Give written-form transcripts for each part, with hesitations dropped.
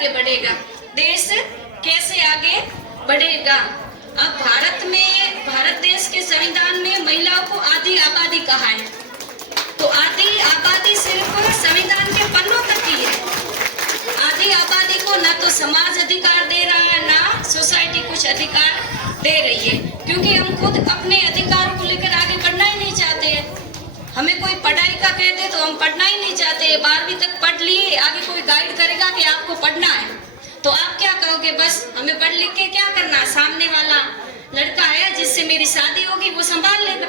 आगे बढ़ेगा, देश कैसे आगे बढ़ेगा। अब भारत देश के संविधान में महिलाओं को आधी आबादी कहा है, तो आधी आबादी सिर्फ संविधान के पन्नों तक ही है। आधी आबादी को ना तो समाज अधिकार दे रहा है, ना सोसाइटी कुछ अधिकार दे रही है, क्योंकि हम खुद अपने अधिकारों को लेकर आगे बढ़ना ही नहीं चाहते हैं। हमें कोई पढ़ाई का कह दे तो हम पढ़ना ही नहीं चाहते। 12वीं तक पढ़ लिए, आगे कोई गाइड करेगा कि आपको पढ़ना है, तो आप क्या कहोगे, बस हमें पढ़ लिख के क्या करना, सामने वाला लड़का है जिससे मेरी शादी होगी वो संभाल लेगा,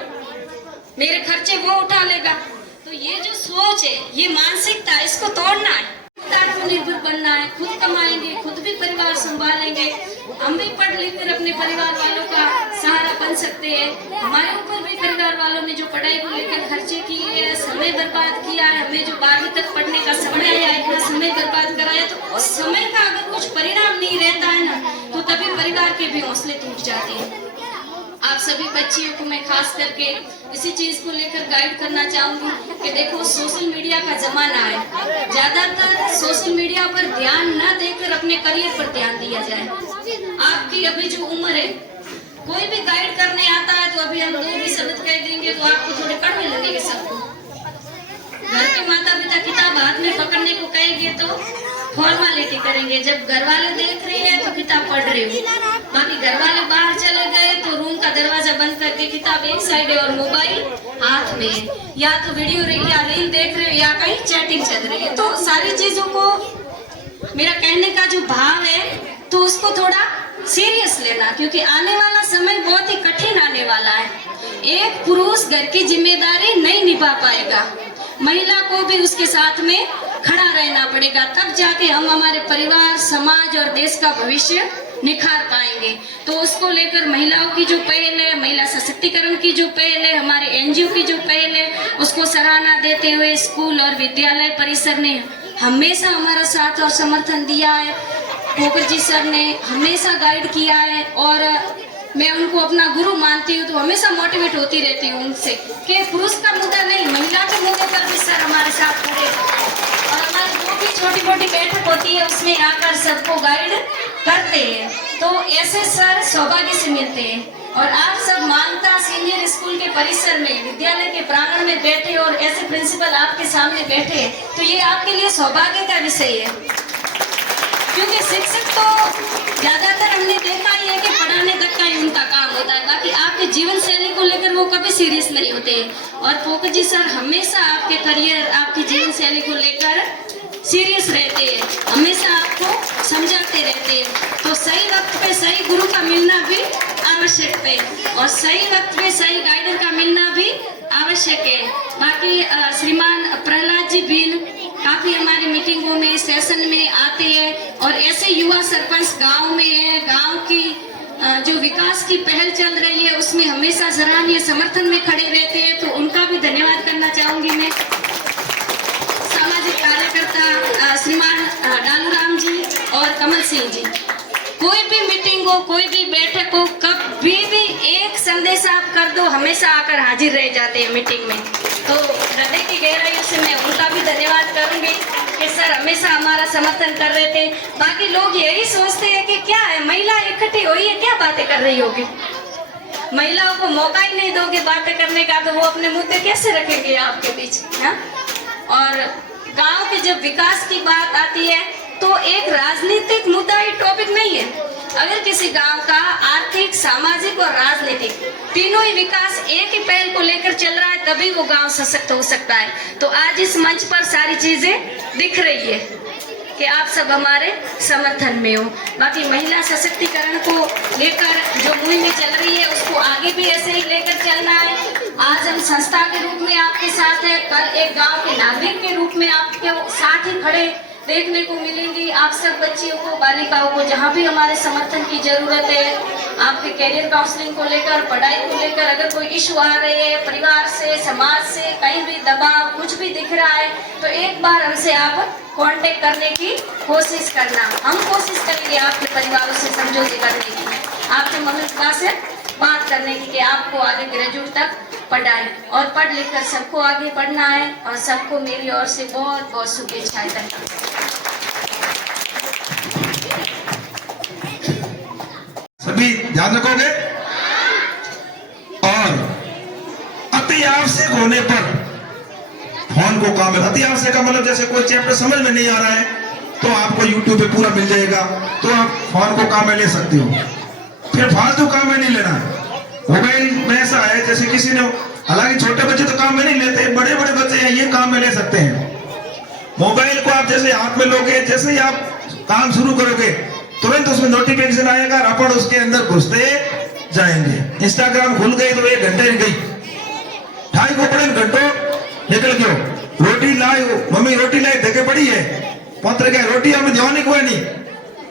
मेरे खर्चे वो उठा लेगा। तो ये जो सोच है, ये मानसिकता, इसको तोड़ना है। आत्मनिर्भर बनना है, खुद कमाएंगे, खुद भी परिवार संभालेंगे, हम भी पढ़ लिख कर अपने परिवार वालों का सहारा बन सकते हैं। हमारे ऊपर भी परिवार वालों ने जो पढ़ाई को लेकर खर्चे किए हैं, समय बर्बाद किया है, हमें जो 12वीं तक पढ़ने का समय आया, इतना समय बर्बाद कराया, तो उस समय का अगर कुछ परिणाम नहीं रहता है ना, तो तभी परिवार के भी हौसले टूट जाते हैं। आप सभी बच्चियों को मैं खास करके इसी चीज को लेकर गाइड करना चाहूंगी कि देखो, सोशल मीडिया का जमाना है, ज्यादातर सोशल मीडिया पर ध्यान न देकर अपने करियर पर ध्यान दिया जाए। आपकी अभी जो उम्र है, कोई भी गाइड करने आता है तो अभी हम 2 भी शब्द कह देंगे तो आपको थोड़े कड़वे लगेंगे सबको। घर के माता पिता किताब हाथ में पकड़ने को कहेंगे तो फॉर्मालिटी करेंगे, जब घर वाले देख रहे हैं तो किताब पढ़ रहे हो, बाकी घर वाले बाहर चले गए तो रूम का दरवाजा बंद करके किताब एक साइड है और मोबाइल हाथ में है, या तो वीडियो या रील देख रहे हो या कहीं चैटिंग चल रही है। तो सारी चीजों को, मेरा कहने का जो भाव है, तो उसको थोड़ा सीरियस लेना, क्योंकि आने वाला समय बहुत ही कठिन आने वाला है। एक पुरुष घर की जिम्मेदारी नहीं निभा पाएगा, महिला को भी उसके साथ में खड़ा रहना पड़ेगा, तब जाके हम हमारे परिवार, समाज और देश का भविष्य निखार पाएंगे। तो उसको लेकर महिलाओं की जो पहल है, महिला सशक्तिकरण की जो पहल है, हमारे एनजीओ की जो पहल है, उसको सराहना देते हुए स्कूल और विद्यालय परिसर ने हमेशा हमारा साथ और समर्थन दिया है। पोकर जी सर ने हमेशा गाइड किया है और मैं उनको अपना गुरु मानती हूँ, तो हमेशा मोटिवेट होती रहती हूँ उनसे कि पुरुष का मुद्दा नहीं, महिला के मुद्दे पर भी सर हमारे साथ खड़े और हमारी जो भी छोटी मोटी बैठक होती है उसमें आकर सबको गाइड करते हैं। तो ऐसे सर सौभाग्य से मिलते हैं और आप सब मानता सीनियर स्कूल के परिसर में, विद्यालय के प्रांगण में बैठे और ऐसे प्रिंसिपल आपके सामने बैठे हैं, तो ये आपके लिए सौभाग्य का विषय है, क्योंकि शिक्षक तो ज्यादातर हमने देखा ही है कि पढ़ाने तक का ही उनका काम होता है, बाकी आपके जीवन शैली को लेकर वो कभी सीरियस नहीं होते। और पोकर जी सर हमेशा आपके करियर, आपकी जीवन शैली को लेकर सीरियस रहते हैं, हमेशा आपको समझाते रहते हैं। तो सही वक्त पे सही गुरु का मिलना भी आवश्यक है और सही वक्त पे सही गाइडर का मिलना भी आवश्यक है। बाकी श्रीमान प्रहलाद जी बिल काफी हमारी मीटिंगों में, सेशन में आते हैं और ऐसे युवा सरपंच गांव में है, गांव की जो विकास की पहल चल रही है उसमें हमेशा सराहनीय समर्थन में खड़े रहते हैं, तो उनका भी धन्यवाद करना चाहूंगी मैं। सामाजिक कार्यकर्ता श्रीमान डालूराम जी और कमल सिंह जी, कोई भी मीटिंग हो, कोई भी बैठक हो, कभी भी एक संदेश आप कर दो, हमेशा आकर हाजिर रह जाते हैं मीटिंग में। तो हृदय की गहराइयों से मैं उनका भी धन्यवाद करूंगी कि सर हमेशा हमारा समर्थन कर रहे थे। बाकी लोग यही सोचते हैं कि क्या है, महिला इकट्ठी हुई है, क्या बातें कर रही होगी, महिलाओं को मौका ही नहीं दोगे बातें करने का, तो वो अपने मुद्दे कैसे रखेंगे आपके बीच, है? और गांव के जब विकास की बात आती है तो एक राजनीतिक मुद्दा ही टॉपिक नहीं है। अगर किसी गांव का आर्थिक, सामाजिक और राजनीतिक तीनों ही विकास एक ही पहल को लेकर चल रहा है, तभी वो गांव सशक्त हो सकता है। तो आज इस मंच पर सारी चीजें दिख रही है कि आप सब हमारे समर्थन में हो। बाकी महिला सशक्तिकरण को लेकर जो मुहिम चल रही है उसको आगे भी ऐसे ही लेकर चलना है। आज हम संस्था के रूप में आपके साथ है, कल एक गांव के नागरिक के रूप में आपके साथ ही खड़े देखने को मिलेंगी। आप सब बच्चियों को, बालिकाओं को जहाँ भी हमारे समर्थन की जरूरत है, आपके कैरियर काउंसलिंग को लेकर, पढ़ाई को लेकर अगर कोई इशू आ रही है, परिवार से, समाज से कहीं भी दबाव कुछ भी दिख रहा है, तो एक बार हमसे आप कांटेक्ट करने की कोशिश करना। हम कोशिश करेंगे आपके परिवारों से समझौते करने की, आपके मम्मी पापा से बात करने की कि आपको आगे ग्रेजुएट तक पढ़ाएं और पढ़ लिख कर सबको आगे बढ़ना है। और सबको मेरी ओर से बहुत बहुत शुभेच्छाएं। सभी ध्यान रखोगे। और अति आवश्यक होने पर फोन को काम है। अति आवश्यक का मतलब जैसे कोई चैप्टर समझ में नहीं आ रहा है तो आपको यूट्यूब पे पूरा मिल जाएगा, तो आप फोन को काम में ले सकते हो। फिर फालतू काम में नहीं लेना। मोबाइल में ऐसा है जैसे किसी ने, हालांकि छोटे बच्चे तो काम में नहीं लेते, बड़े बड़े बच्चे हैं ये काम में ले सकते हैं। मोबाइल को आप जैसे हाथ में लोगे, जैसे ही आप काम शुरू करोगे तुरंत उसमें नोटिफिकेशन आएगा और अपन उसके अंदर घुसते जाएंगे। इंस्टाग्राम खुल गई तो 1 घंटे गई, 2.5 घंटों निकल गयो। रोटी लाई, मम्मी रोटी लाई देखे पड़ी है, पत्र के रोटी हमें ध्यान नहीं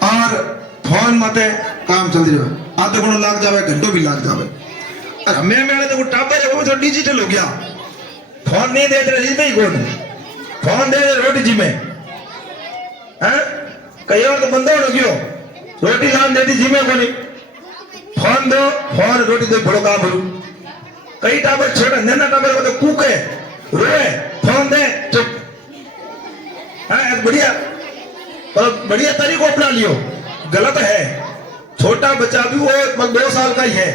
और फोन मत काम चल रहा, आधे घंटों लाग जावे, घंटों भी लाग जावे। और मेरे तो टाबर है वो तो डिजिटल हो गया, फोन नहीं दे रहे जी कौन फोन दे रोटी जी में कई और तो बंदा हो गयो, रोटी लान दे दी जी में कोनी, फोन दो, फोन रोटी दो, बड़ो काम करू। कई टाबर छोटा नैना टाबर तो कूके रोए, फोन दे चुप। बढ़िया पर बढ़िया तरीको अपना लियो, गलत है। छोटा बच्चा भी वो 2 साल का ही है,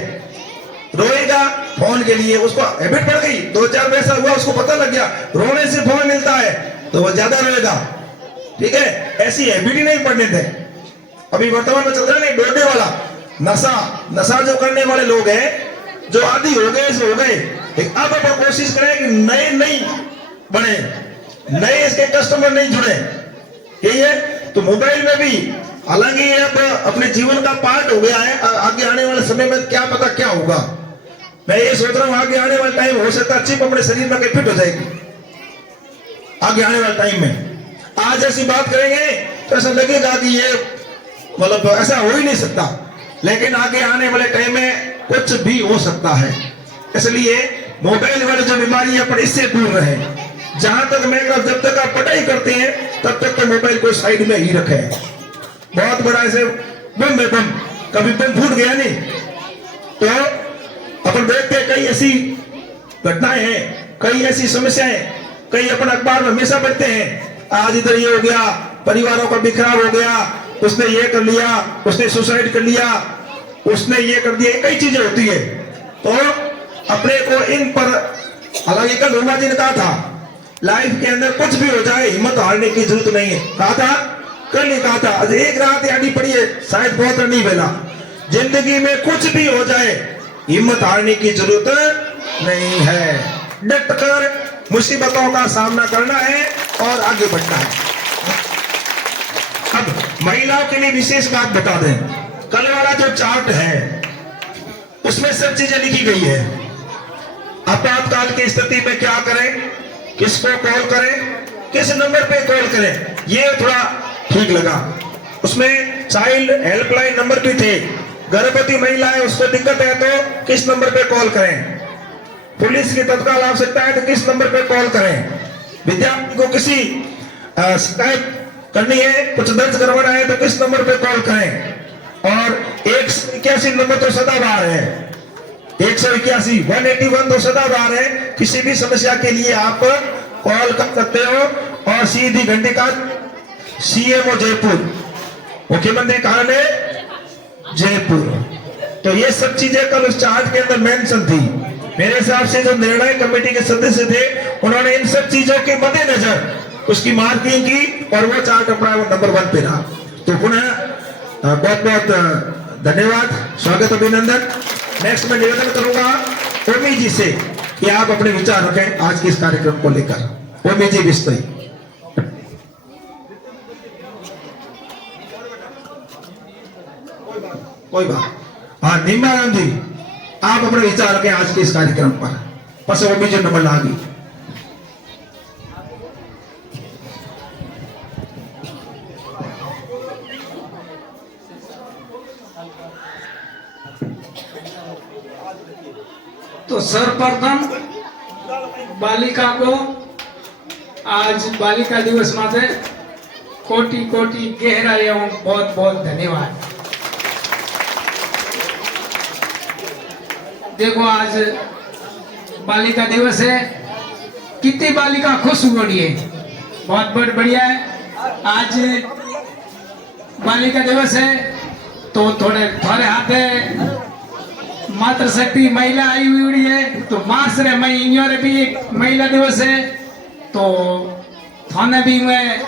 रोएगा फोन के लिए, उसको हैबिट पड़ गई, 2-4 पैसा हुआ उसको पता लग गया रोने से फोन मिलता है तो वो ज्यादा रोएगा। ठीक है, ऐसी हैबिट ही नहीं पड़ने थे। अभी वर्तमान में चल रहा है ना डोडे वाला नशा जो करने वाले लोग हैं जो आदि हो गए से हो गए। अब अपन कोशिश करें कि नए नहीं बने, नए इसके कस्टमर नहीं जुड़े, यही है। तो मोबाइल में भी हालांकि ये अब अपने जीवन का पार्ट हो गया है, आगे आने वाले समय में क्या पता क्या होगा। मैं ये सोच रहा हूँ आगे आने वाले टाइम हो सकता है चिप अपने शरीर में फिट हो जाएगी आगे आने वाले टाइम में। आज ऐसी बात करेंगे तो ऐसा लगेगा कि ये मतलब ऐसा हो ही नहीं सकता, लेकिन आगे आने वाले टाइम में कुछ भी हो सकता है। इसलिए मोबाइल वाली जो बीमारी है पर इससे दूर रहे। जहां तक मैं जब तक आप पढ़ाई करते हैं तब तक तो मोबाइल को साइड में ही रखे। बहुत बड़ा ऐसे बम है, बम कभी बम फूट गया नहीं तो अपन देखते हैं कई ऐसी घटनाएं हैं, कई ऐसी समस्याएं, कई अपन अखबार में हमेशा पढ़ते हैं आज इधर ये हो गया, परिवारों का बिखराव हो गया, उसने ये कर लिया, उसने सुसाइड कर लिया, उसने ये कर दिया, कई चीजें होती है। तो अपने को इन पर, हालांकि कल उमा जी ने कहा था लाइफ के अंदर कुछ भी हो जाए हिम्मत हारने की जरूरत नहीं है, कहा था कल नहीं कहा था, आज एक रात यानी पड़ी है शायद बहुत नहीं बेला। जिंदगी में कुछ भी हो जाए हिम्मत हारने की जरूरत नहीं है, डट कर मुसीबतों का सामना करना है और आगे बढ़ना है। अब महिलाओं के लिए विशेष बात बता दें, कल वाला जो चार्ट है उसमें सब चीजें लिखी गई है। आपातकाल की स्थिति में क्या करें, किसको कॉल करें, किस नंबर पे कॉल करें, ये थोड़ा ठीक लगा। उसमें चाइल्ड हेल्पलाइन नंबर भी थे, गर्भवती महिला है उसको दिक्कत है तो किस नंबर पे कॉल करें, पुलिस की तत्काल आवश्यकता है तो किस नंबर पे कॉल करें, विद्यार्थी को किसी शिकायत करनी है, कुछ दर्ज करवाना है तो किस नंबर पे कॉल करें। और 181 नंबर तो सदाबहार है, 181 तो सदाबहार है, किसी भी समस्या के लिए आप कॉल कर सकते हो। और सीधी घंटे का सीएमओ जयपुर, मुख्यमंत्री कहां है जयपुर। तो ये सब चीजें कल उस चार्ट के अंदर मेंशन थी। मेरे हिसाब से जो निर्णय कमेटी के सदस्य थे उन्होंने इन सब चीजों के मद्देनजर उसकी मार्किंग की और वो चार्ट अपना नंबर 1 पे रहा। तो पुनः बहुत बहुत धन्यवाद, स्वागत अभिनंदन। नेक्स्ट मैं निवेदन करूंगा ओमी जी से कि आप अपने विचार रखें आज के इस कार्यक्रम को लेकर। ओमी जी बिस्तरी। कोई बात, हाँ निम्बाराम जी आप अपने विचार रखें आज के इस कार्यक्रम पर। बस ओमी जी नंबर ला गई। तो सर्वप्रथम बालिका को आज बालिका दिवस माते कोटि कोटि गहरा एवं बहुत बहुत धन्यवाद। देखो आज बालिका दिवस है, कितनी बालिका खुश हुई है, बहुत बढ़िया है। आज बालिका दिवस है तो थोड़े थोड़े हाथे मातृशक्ति महिला आई हुई है, तो मार्च रे मई इन रे भी एक महिला दिवस है, तो थाने भी मैं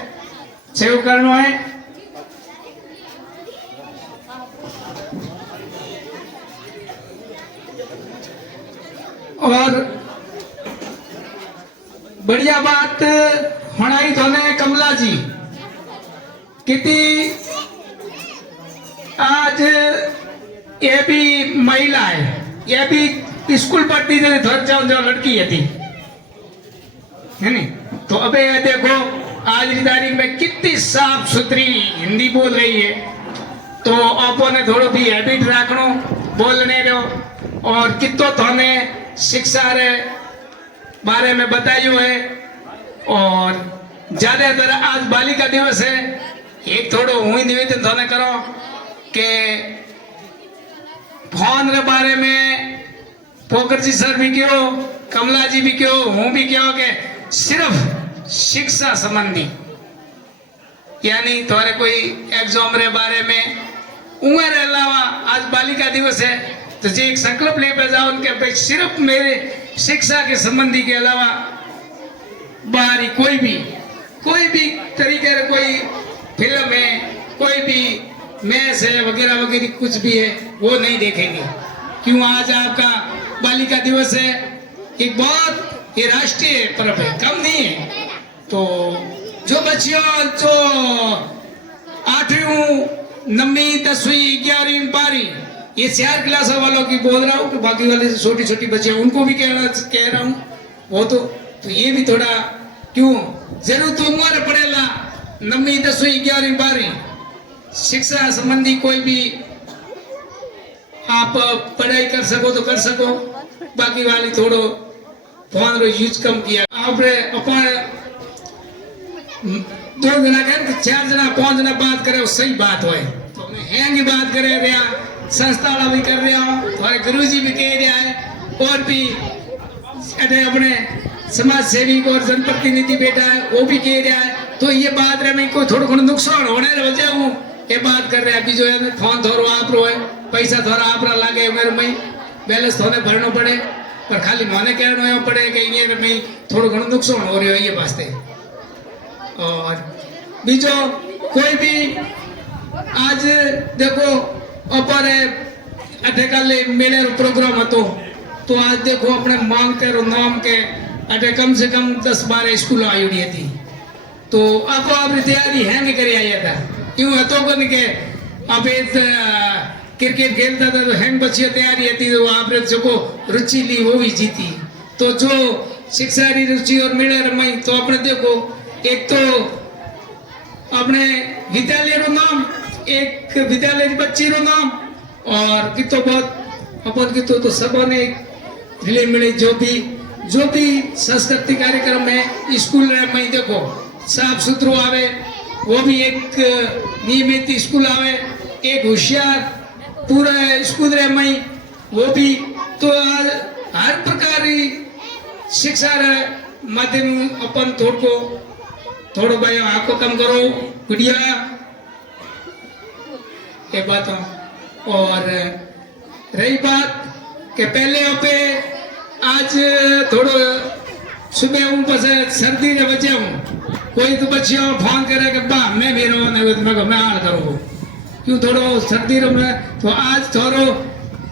सेव करनो है। और बढ़िया बात हणाई थोने कमला जी कितनी आज ये भी महिला है, ये भी स्कूल पढ़ती थी, थोड़ी जो लड़की थी है नहीं। तो अबे ये देखो आज की तारीख में कितनी साफ सुथरी हिंदी बोल रही है। तो आपो ने थोड़ा भी हैबिट रखनो बोलने रो, और कितो थाने शिक्षा रे बारे में बताइयो है। और ज्यादातर आज बालिका दिवस है, एक थोड़ो हुई निवेदन थाने करो के फोन रे बारे में पोकर जी सर भी क्यों, कमला जी भी क्यों, हूं भी क्यों के सिर्फ शिक्षा संबंधी, यानी तुम्हारे कोई एग्जाम रे बारे में उम्र के अलावा आज बालिका दिवस है, तो जी एक संकल्प ले जाओ उनके पे सिर्फ मेरे शिक्षा के संबंधी के अलावा बाहरी कोई भी तरीके का कोई फिल्म है, कोई भी मैच है वगैरह वगैरह कुछ भी है वो नहीं देखेंगे। क्यों आज आपका बालिका दिवस है, एक बहुत ये राष्ट्रीय पर्व है, कम नहीं है। तो जो बच्चियों जो 8वीं 9वीं 10वीं 11वीं 12वीं ये 4 क्लास वालों की बोल रहा हूँ, तो बाकी वाले छोटी छोटी बच्चे उनको भी कह रहा हूँ वो तो ये भी थोड़ा क्यों जरूर तो उम्र पड़ेगा 9वीं 10वीं 11वीं 12वीं शिक्षा संबंधी कोई भी आप पढ़ाई कर सको तो कर सको, बाकी वाली थोड़ो फोन रो यूज कम किया। आपने अपन 2 जना कर 4 जना 5 जना बात करे वो सही बात होए, तो मैं हैंगी बात करे रहा, संस्था वाला भी कर रहा हूँ, हमारे गुरुजी भी कह रहा है, और भी अपने समाज सेविक और जनप्रतिनिधि बैठा है वो भी कह रहा है। तो ये बात रहे मैं कोई थोड़ा थोड़ा नुकसान होने वजह हूँ ये बात कर रहे हैं। अभी जो है फोन थोड़ा आप रो है, पैसा थोड़ा आप लागे मेरे में बैलेंस थोड़े भरना पड़े, पर खाली माने कहना पड़े कि ये में थोड़ा घणो नुकसान हो रहा है ये वास्ते। और बीजो कोई भी आज देखो ऊपर अठे कल मेले प्रोग्राम હતો, तो आज देखो अपने मांग के नाम के अठे कम से कम 10-12 स्कूल आई थी, तो आप अपनी तैयारी हैंग कर आया था। क्यों હતો के आप क्रिकेट खेलता था तो हैंग बच्चियों तैयारी थी, तो आपने जो रुचि ली वो भी जीती। तो जो शिक्षा की रुचि और मेले रमाई, तो अपने देखो एक तो अपने विद्यालय रो नाम, एक विद्यालय की बच्ची रो नाम, और कितो बहुत अपन कितो तो सबों ने मिले मिले जो भी सांस्कृतिक कार्यक्रम है स्कूल में देखो साफ सुथरो आवे, वो भी एक नियमित स्कूल आवे, एक होशियार पूरा स्कूल रे में वो भी। तो आज हर प्रकार की शिक्षा रे माध्यम अपन थोड़ो भाई आंखों कम करो गुड़िया ये बात। और रही बात कि पहले पे आज थोड़ो सुबह हूँ बस सर्दी के बचे हूँ, कोई तो बच्चियों फोन करे कि बा मैं भी रहो मैं हाल करूँ क्यों थोड़ो सर्दी रो में। तो आज थोड़ो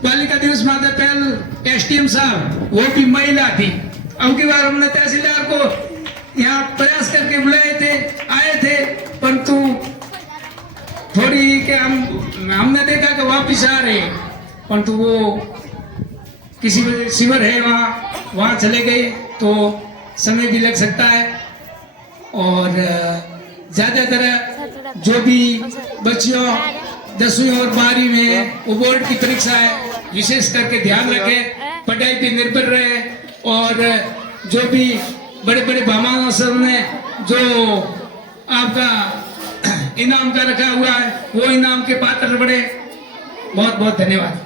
बालिका दिवस में पहले एसडीएम साहब वो भी महिला थी, अब की बार हमने तहसीलदार को यहाँ प्रयास करके बुलाए थे, आए थे, परंतु थोड़ी के हमने देखा कि वापिस आ रहे, परंतु वो किसी शिविर है वहाँ चले गए, तो समय भी लग सकता है। और ज्यादातर जो भी बच्चियों 10वीं और 12वीं में वो बोर्ड की परीक्षा है, विशेष करके ध्यान रखें, पढ़ाई पे निर्भर रहे। और जो भी बड़े बड़े भामाओं सर ने जो आपका इनाम का रखा हुआ है वो इनाम के पात्र बड़े। बहुत बहुत धन्यवाद।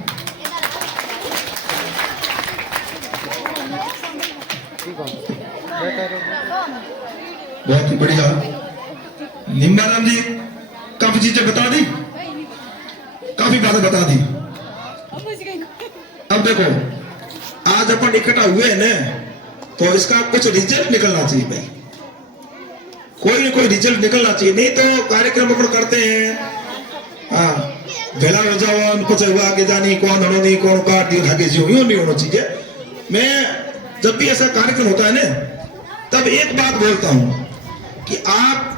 बहुत ही बढ़िया। निम्बाराम जी काफी चीजें बता दी, काफी बातें बता दी। अब देखो आज अपन इकट्ठा हुए हैं ना, तो इसका कुछ रिजल्ट निकलना चाहिए भाई, कोई ना कोई रिजल्ट निकलना चाहिए। नहीं तो कार्यक्रम अपन करते हैं, हाँ भेला हो जाओ कुछ हुआ के जानी कौन हड़ो नहीं कौन काट दियो ढाके जो यूं नहीं होना चाहिए। मैं जब भी ऐसा कार्यक्रम होता है ना, तब एक बात बोलता हूं कि आप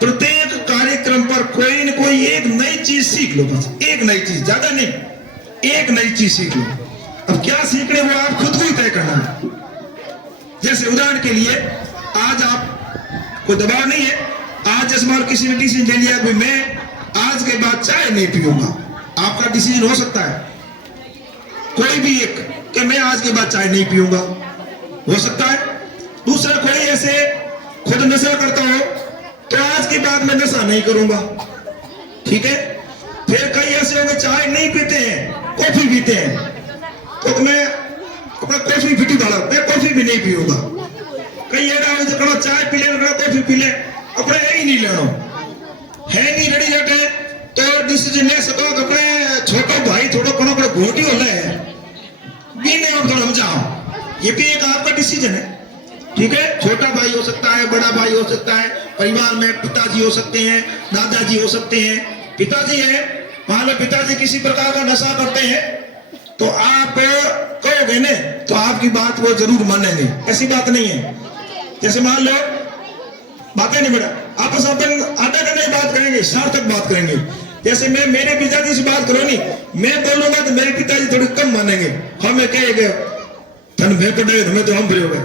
प्रत्येक कार्यक्रम पर कोई न कोई एक नई चीज सीख लो, बस एक नई चीज, ज्यादा नहीं, एक नई चीज सीख लो। अब क्या सीख रहे हो आप खुद को ही तय करना है। जैसे उदाहरण के लिए आज आप कोई दबाव नहीं है, आज जैसे मान किसी ने डिसीजन ले लिया कि मैं आज के बाद चाय नहीं पीऊंगा, आपका डिसीजन हो सकता है कोई भी एक कि मैं आज के बाद चाय नहीं पीऊंगा, हो सकता है। दूसरा कोई ऐसे खुद नशा करता हो तो आज के बाद मैं नशा नहीं करूंगा, ठीक है। फिर कई ऐसे होंगे चाय नहीं पीते हैं, कॉफी पीते हैं, तो मैं अपना कॉफी पीटी वाला मैं कॉफी भी नहीं पीऊंगा। कई ऐसा चाय पी ले कॉफी पी ले, अपने ही नहीं लेना है नहीं रेडी जाते तो डिसीजन ले सको अपने छोटो भाई थोड़ा कोनो कोनो घोटी होला है भी नहीं, आप थोड़ा समझाओ, ये भी एक आपका डिसीजन है, ठीक है। छोटा भाई हो सकता है, बड़ा भाई हो सकता है, परिवार में पिताजी हो सकते हैं, दादाजी हो सकते हैं। पिताजी है, मान लो पिताजी किसी प्रकार का नशा करते हैं तो आप कहोगे ना तो आपकी बात वो जरूर मानेंगे, ऐसी बात नहीं है। जैसे मान लो बातें नहीं बेटा आपस में आधा घंटा बात करेंगे, सार्थक बात करेंगे। जैसे मैं मेरे पिताजी से बात करो नहीं, मैं बोलूंगा तो मेरे पिताजी थोड़ी कम मानेंगे, हमें कहेंगे धन भे पड़े हमें तो हम फ्री हो गए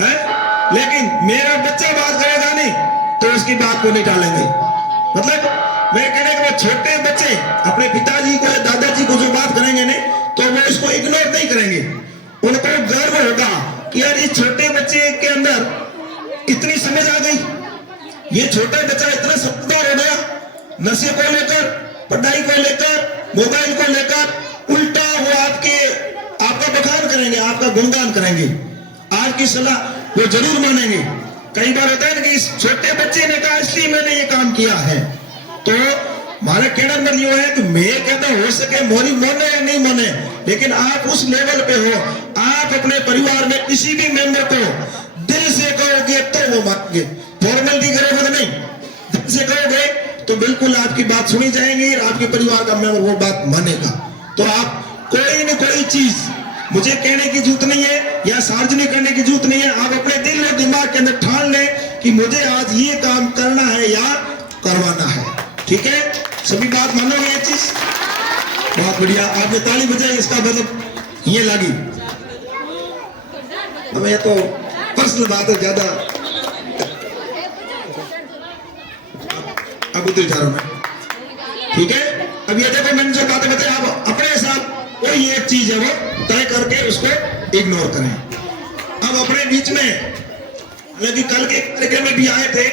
हैं। लेकिन मेरा बच्चा बात करेगा नहीं तो उसकी बात को नहीं टालेंगे। मतलब मैं कहने के छोटे बच्चे अपने पिताजी को या दादाजी को जो बात करेंगे नहीं तो वो इसको इग्नोर नहीं करेंगे, उनको गर्व होगा कि यार इस छोटे बच्चे के अंदर इतनी समझ आ गई, ये छोटा बच्चा इतना समझदार हो गया, नशे को लेकर, पढ़ाई को लेकर, मोबाइल को लेकर, उल्टा वो आपका बखान करेंगे, आपका गुणगान करेंगे, आपकी सलाह वो जरूर मानेंगे। कई बार होता है ना कि इस छोटे बच्चे ने कहा इसलिए मैंने ये काम किया है, तो हमारा कहना मतलब ये है कि मैं कहता हो सके मोरी माने या नहीं माने, लेकिन आप उस लेवल पे हो, आप अपने परिवार में किसी भी मेंबर को दिल से कहोगे तो वो मानेंगे, फॉर्मेलिटी करोगे तो नहीं, दिल से कहोगे तो बिल्कुल आपकी बात सुनी जाएगी और आपके परिवार का मेंबर वो बात मानेगा। तो आप कोई न कोई चीज मुझे कहने की जरूरत नहीं है या सार्वजनिक करने की जरूरत नहीं है, आप अपने दिल और दिमाग के अंदर ठान लें कि मुझे आज ये काम करना है या करवाना है, ठीक है। सभी बात मानोगे ये चीज, बहुत बढ़िया, आपने ताली बजाई, इसका मतलब ये लगी। अब ये तो पर्सनल बात है, ज्यादा अब उधर जा रहा हूं मैं, ठीक है। अब ये देखो मैंने जो बातें बताई, आप अपने साथ कोई एक चीज है वो तय करके उसको इग्नोर करें। अब अपने बीच में हालांकि कल के कार्यक्रम में भी आए थे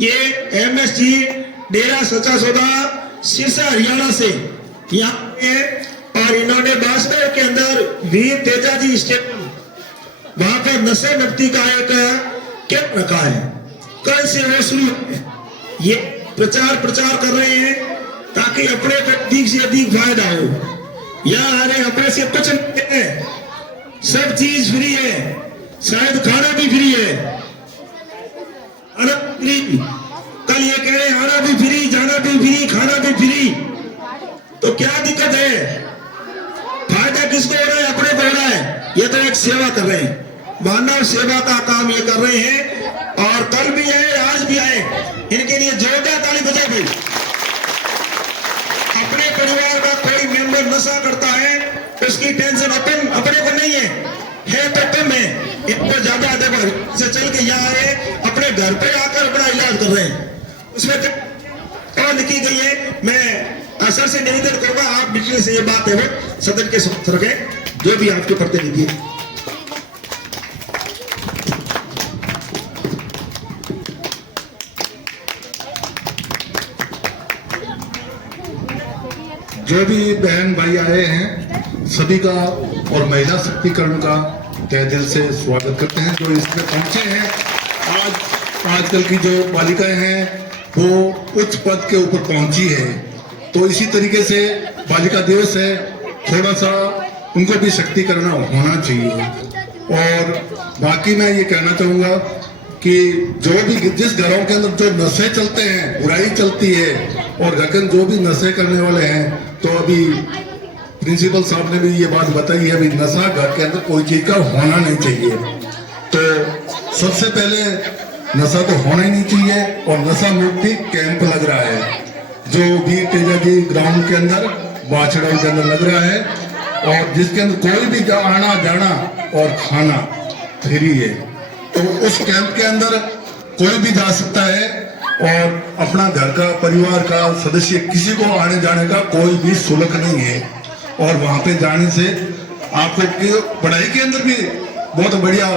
ये MSG डेरा सच्चा सौदा सिरसा हरियाणा से यहाँ पे, और इन्होंने बासगढ़ के अंदर वीर तेजाजी स्टेडियम वहां पर नशे मुक्ति का एक कैंप रखा है, कल से वो शुरू है। ये प्रचार कर रहे हैं ताकि अपने को अधिक से अधिक फायदा हो। यहाँ अरे अपने से कुछ नहीं है, सब चीज फ्री है, शायद खाना भी फ्री है, फ्री। कल ये कह रहे आना भी फ्री, जाना भी फ्री, खाना भी फ्री, तो क्या दिक्कत है? फायदा किसको हो रहा है? अपने को हो रहा है। ये तो एक सेवा कर रहे हैं, मानव सेवा का काम ये कर रहे हैं, और कल भी आए आज भी आए, इनके लिए जोरदार ताली बजा भाई। अपने परिवार का कोई मेंबर नशा करता है उसकी टेंशन अपने को नहीं है तो तुम है, इनको ज्यादा देखो से चल के यहाँ आए, अपने घर पे आकर अपना इलाज कर रहे हैं, उसमें और लिखी गई है। मैं सर से निवेदन करूंगा आप डिटेल से ये बात है वो सदन के समक्ष रखें, जो भी आपके प्रतिनिधि है। जो भी बहन भाई आए हैं सभी का और महिला शक्तिकरण का तहे दिल से स्वागत करते हैं। जो इसमें पहुंचे हैं, आजकल की जो बालिकाएं हैं वो उच्च पद के ऊपर पहुंची है, तो इसी तरीके से बालिका दिवस है, थोड़ा सा उनको भी शक्तिकरण होना चाहिए। और बाकी मैं ये कहना चाहूंगा कि जो भी जिस घरों के अंदर जो नशे चलते हैं, बुराई चलती है, और घकन जो भी नशे करने वाले हैं, तो अभी प्रिंसिपल साहब ने भी ये बात बताई है, अभी नशा घर के अंदर कोई चीज का होना नहीं चाहिए। तो सबसे पहले नशा तो होना ही नहीं चाहिए, और नशा मुक्ति कैंप लग रहा है जो वीर तेजा जी ग्राउंड के अंदर बाछड़ा के अंदर लग रहा है, और जिसके अंदर कोई भी आना जाना और खाना फ्री है। तो उस कैंप के अंदर कोई भी जा सकता है, और अपना घर का परिवार का सदस्य किसी को आने जाने का कोई भी शुल्क नहीं है। और वहां पे जाने से आपको पढ़ाई के अंदर भी बहुत बढ़िया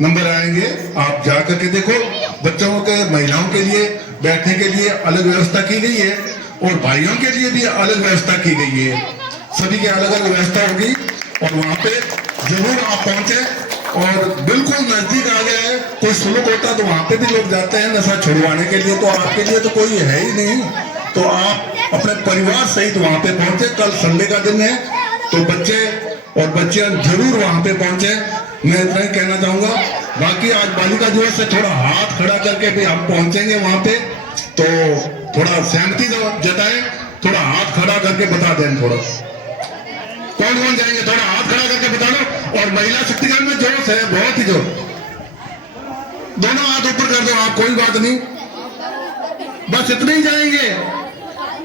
नंबर आएंगे। आप जा करके देखो, बच्चों के महिलाओं के लिए बैठने के लिए अलग व्यवस्था की गई है, और भाइयों के लिए भी अलग व्यवस्था की गई है। सभी की अलग अलग व्यवस्था होगी, और वहां पे जरूर आप पहुंचे। और बिल्कुल नजदीक आ गया है, कोई शुल्क होता तो वहां पे भी लोग जाते हैं नशा छुड़वाने के लिए, तो आपके लिए तो कोई है ही नहीं। तो आप अपने परिवार सहित वहां पे पहुंचे। कल संडे का दिन है, तो बच्चे और बच्चियां जरूर वहां पे पहुंचे। मैं इतना ही कहना चाहूंगा। बाकी आज बालिका दिवस से थोड़ा हाथ खड़ा करके भी हम पहुंचेंगे वहां पे, तो थोड़ा सहमति जताए, थोड़ा हाथ खड़ा करके बता दें। थोड़ा कौन कौन जाएंगे, थोड़ा हाथ खड़ा करके बता दो। और महिला शक्तिकरण में जोश है, बहुत ही जोश। दोनों हाथ ऊपर कर दो आप, कोई बात नहीं, बस इतने ही जाएंगे,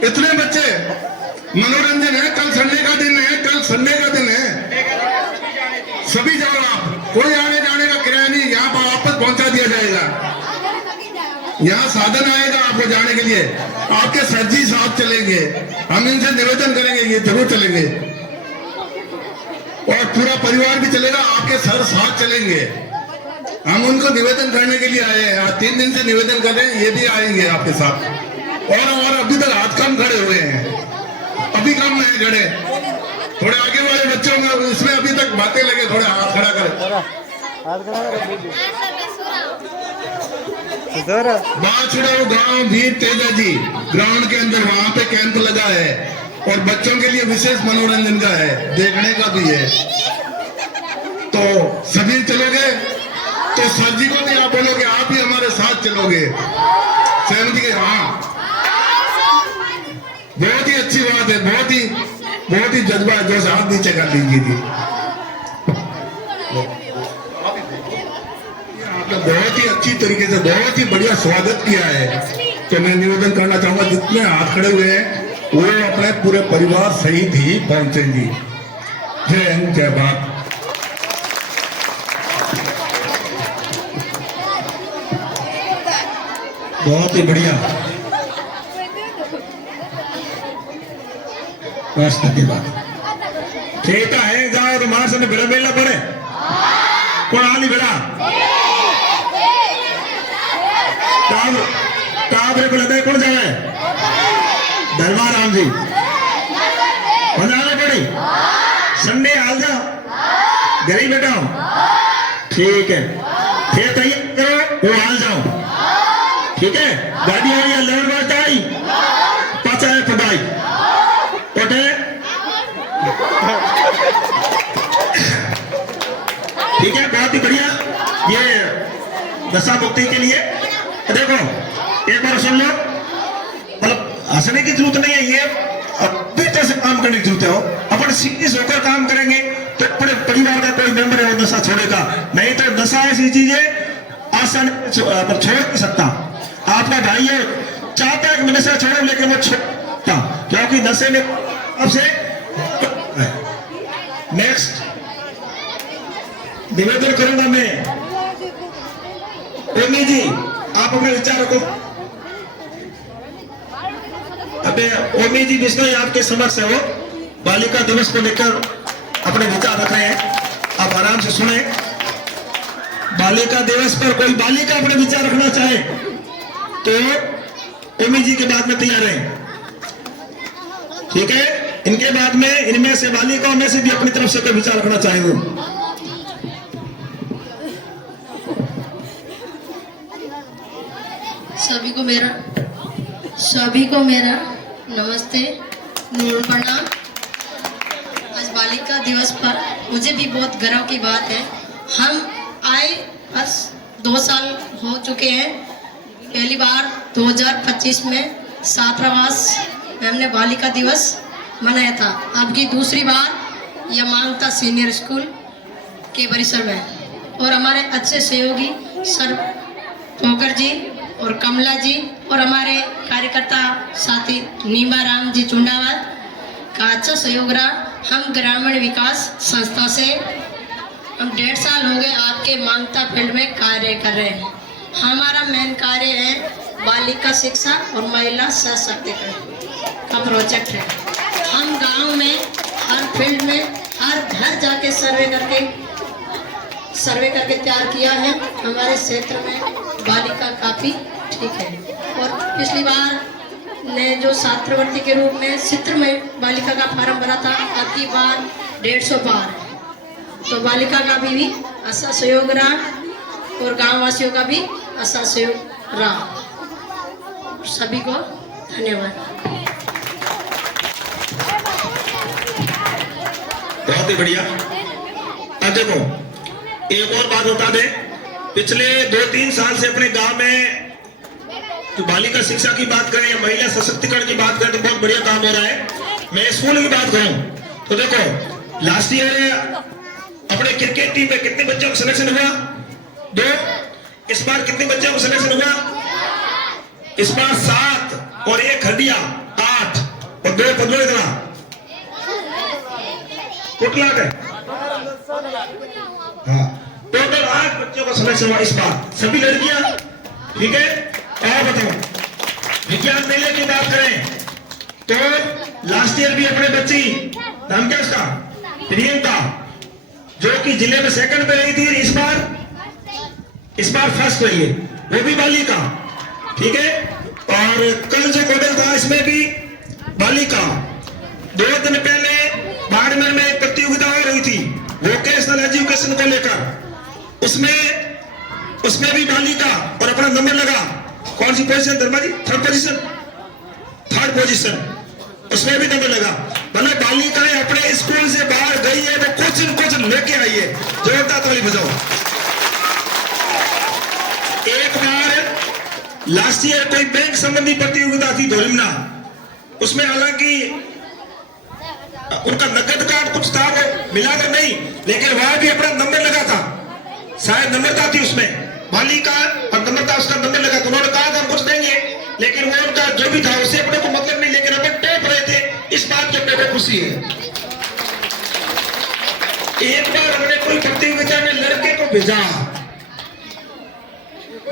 इतने बच्चे। मनोरंजन है, कल संडे का दिन है, कल संडे का दिन है, सभी जाओ आप। कोई आने जाने का किराया नहीं, यहाँ पर वापस पहुंचा दिया जाएगा। यहाँ साधन आएगा आपको जाने के लिए। आपके सर जी साथ चलेंगे, हम इनसे निवेदन करेंगे, ये जरूर चलेंगे, और पूरा परिवार भी चलेगा, आपके सर साथ चलेंगे। हम उनको निवेदन करने के लिए आए हैं, आज 3 दिन से निवेदन कर रहे हैं, ये भी आएंगे आपके साथ। और हमारा अभी तक हाथ कम खड़े हुए हैं, अभी कम है खड़े, थोड़े आगे वाले बच्चों में इसमें अभी तक बातें लगे, थोड़े हाथ खड़ा करें। बाछड़ा गांव वीर तेजा जी ग्राउंड के अंदर वहां पे कैंप लगा है, और बच्चों के लिए विशेष मनोरंजन का है, देखने का भी है। तो सभी चलोगे, तो सर जी को भी आप बोलोगे, आप भी हमारे साथ चलोगे, सहमति के? हाँ, बहुत ही अच्छी बात है, बहुत ही जज्बा है। जो हाथ नीचे कर लीजिए जी। आपने बहुत ही अच्छी तरीके से बहुत ही बढ़िया स्वागत किया है। तो मैं निवेदन करना चाहूंगा, जितने हाथ खड़े हुए हैं वो अपने पूरे परिवार सहित ही पहुंचेंगी। जय हिंद, जय भारत। बहुत ही बढ़िया, बस धन्यवाद। ठेका है जाओ तो मार से बेड़ा बेला पड़े, कौन आली बेड़ा काबरे को लगे, कौन जाए? दरबार राम जी आने पड़ी, संडे हाल जाओ, घर ही बैठा हूं, ठीक है, फिर तैयार करो, वो हाल जाओ, ठीक है। गाड़ी आई लेवन बार आई, पाचा है पटाई पटे, ठीक है, बहुत ही बढ़िया। ये नशा मुक्ति के लिए देखो, एक बार सुन लो, मतलब हंसने की जरूरत नहीं है, ये अभी से काम करने की जरूरत है। हो अपन सीरियस होकर काम करेंगे तो पूरे परिवार का कोई मेंबर है वो नशा छोड़ेगा, नहीं तो नशा ऐसी चीज है आसान छोड़ नहीं सकता। आपका भाई है चाहता है कि मैं नशा छोड़ूं, लेकिन वो छोड़ता, क्योंकि नशे में आपसे। नेक्स्ट निवेदन करूंगा मैं, ओमी जी आप अपने विचार रखो। अबे ओमी जी बिश्नोई आपके समक्ष है, वो बालिका दिवस को लेकर अपने विचार रख रहे हैं, आप आराम से सुने। बालिका दिवस पर कोई बालिका अपने विचार रखना चाहे तो ओमी जी के बाद में तैयार है, ठीक है। इनके बाद में इनमें से बालिकाओं में से भी अपनी तरफ से कोई विचार रखना चाहेंगे। सभी को मेरा सभी को मेरा नमस्ते, प्रणाम। आज बालिका दिवस पर मुझे भी बहुत गर्व की बात है। हम आए बस 2 साल हो चुके हैं। पहली बार 2025 में छात्रावास में हमने बालिका दिवस मनाया था। अब की दूसरी बार यह मांगता सीनियर स्कूल के परिसर में, और हमारे अच्छे सहयोगी सर पोकर जी और कमला जी और हमारे कार्यकर्ता साथी नीमा राम जी चुंडावत का अच्छा सहयोग रहा। हम ग्रामीण विकास संस्था से हम 1.5 साल हो गए आपके मांगता फील्ड में कार्य कर रहे हैं। हमारा मेन कार्य है बालिका शिक्षा और महिला सशक्तिकरण का प्रोजेक्ट है। हम गांव में हर फील्ड में हर घर जाके सर्वे करके तैयार किया है। हमारे क्षेत्र में बालिका काफ़ी ठीक है, और पिछली बार ने जो छात्रवृत्ति के रूप में चित्र में बालिका का फार्म भरा था, अब की बार 150 पार है। तो बालिका का भी अच्छा सहयोग रहा और गांव वासियों का भी अच्छा सहयोग रहा। सभी को धन्यवाद। बहुत ही बढ़िया। अब देखो एक और बात बता दे, पिछले 2-3 साल से अपने गांव में तो बालिका शिक्षा की बात करें या महिला सशक्तिकरण की बात करें तो बहुत बढ़िया काम हो रहा है। मैं स्कूल की बात करूं तो देखो लास्ट ईयर अपने क्रिकेट टीम में कितने बच्चों का सिलेक्शन हुआ? 2। इस बार कितने बच्चों का सिलेक्शन हुआ? इस बार 7 और 1 हड्डिया 8 और 2 पदलों इतना टोटल है। हाँ, टोटल 8 बच्चों का सिलेक्शन हुआ इस बार, सभी लड़कियां। ठीक है, और बताओ विज्ञान मेले की बात करें तो लास्ट ईयर भी अपने बच्ची, नाम क्या उसका, प्रियंका, जो कि जिले में 2nd पे रही थी, इस बार 1st रही है, वो भी बालिका। ठीक है, और कल जो मॉडल था इसमें भी बालिका। 2 दिन पहले बाड़मेर में एक प्रतियोगिता हो रही थी वोकेशनल एजुकेशन को लेकर, उसमें भी बालिका और अपना नंबर लगा। कौन सी पोजीशन धर्मा जी? 3rd पोजीशन, उसमें भी नंबर लगा। मतलब बालिकाएं अपने स्कूल से बाहर गई है तो कुछ न कुछ लेके आई है। जोरदार ताली बजाओ। एक बार लास्ट ईयर कोई बैंक संबंधी प्रतियोगिता थी धोलिमना, उसमें हालांकि उनका नकद कार्ड कुछ था, वो मिला तो नहीं, लेकिन वहां भी अपना नंबर लगा था। शायद नम्रता थी उसमें, बालिका और नम्रता, उसका नंबर लगा। तो उन्होंने कहा था हम कुछ देंगे, लेकिन वो उनका जो भी था उससे अपने को मतलब नहीं, लेकिन अपन टॉप रहे थे, इस बात की अपने को खुशी है। एक बार हमने कोई प्रतियोगिता में लड़के को भेजा,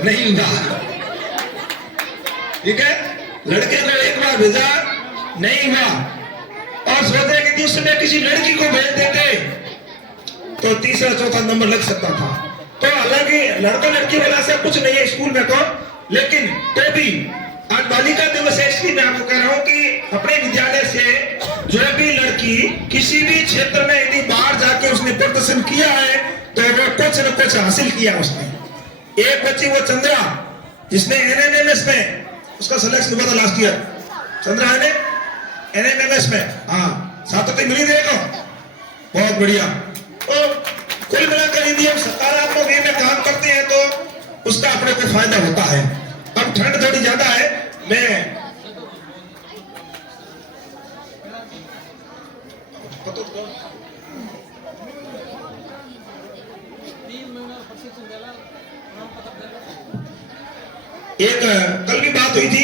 नहीं हुआ। ठीक है, लड़के को एक बार भेजा, नहीं हुआ, और सोचे कि उस समय किसी लड़की को भेज देते तो 3रा-4था नंबर लग सकता था। तो हालांकि लड़का लड़की वाला से कुछ नहीं है स्कूल में तो, लेकिन तो भी आज बालिका दिवस है, इसलिए मैं आपको कह रहा हूं कि अपने विद्यालय से जो भी लड़की किसी भी क्षेत्र में यदि बाहर जाके उसने प्रदर्शन किया है तो वो कुछ न कुछ हासिल किया उसने। एक बच्ची वो चंद्रा, जिसने NMMS में उसका सिलेक्शन हुआ था लास्ट ईयर, चंद्रा है NMMS में, हाँ, सातों मिली देखो, बहुत बढ़िया। तो कुल मिलाकर यदि हम सकारात्मक वे में काम करते हैं तो उसका अपने को फायदा होता है। अब ठंड थोड़ी ज्यादा है, मैं एक कल भी बात हुई थी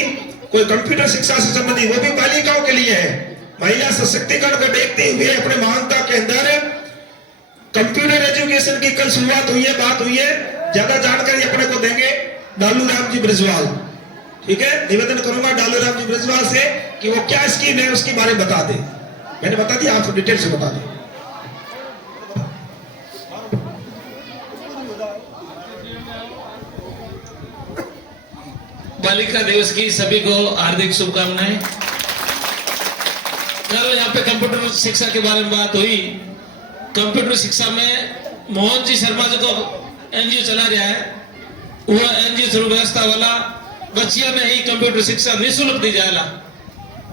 कोई कंप्यूटर शिक्षा से संबंधित, वो भी बालिकाओं के लिए है। महिला सशक्तिकरण को देखते हुए अपने महानता के अंदर कंप्यूटर एजुकेशन की कल शुरुआत हुई है, बात हुई है। ज्यादा जानकारी अपने को देंगे डालू राम जी ब्रिजवाल। ठीक है, निवेदन करूंगा डालू राम जी ब्रिजवाल से कि वो क्या स्कीम है उसके बारे में बता दे। मैंने बता दिया, आप डिटेल से बता दें। बालिका दिवस की सभी को हार्दिक शुभकामनाएं। कल यहाँ पे कंप्यूटर शिक्षा के बारे में बात हुई। कंप्यूटर शिक्षा में मोहन जी शर्मा जी को NGO चला रहा है, वो NGO व्यवस्था वाला बच्चियों में ही कंप्यूटर शिक्षा निःशुल्क दी जाएला।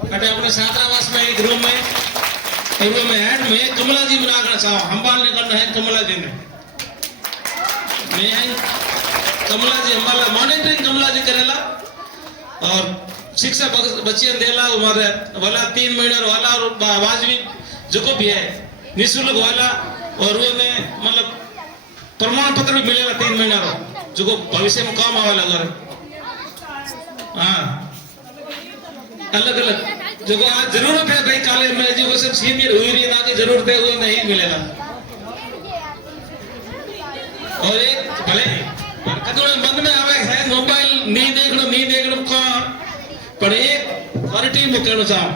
अटे अपने छात्रावास में एक रूम में हेड में कमला जी बनाना चाहो हम्बाल ने करना है कमला जी ने मैं कमला जी हमारा मॉनिटरिंग कमला जी करेला और शिक्षा बच्चियों देला हमारे वाला 3 महीना वाला और वाजबी जो को भी है निःशुल्क वाला और वो में मतलब प्रमाण पत्र भी मिलेगा 3 महीना रो जो को भविष्य में काम आवे लगा हाँ अलग अलग जो को आज जरूरत है भाई कॉलेज में एजुकेशन सीनियर हुई रही ना की जरूरत है वो नहीं मिलेगा और एक भले कदों मन में आवे है मोबाइल नहीं देखनो का पर एक क्वालिटी में कहना चाहूं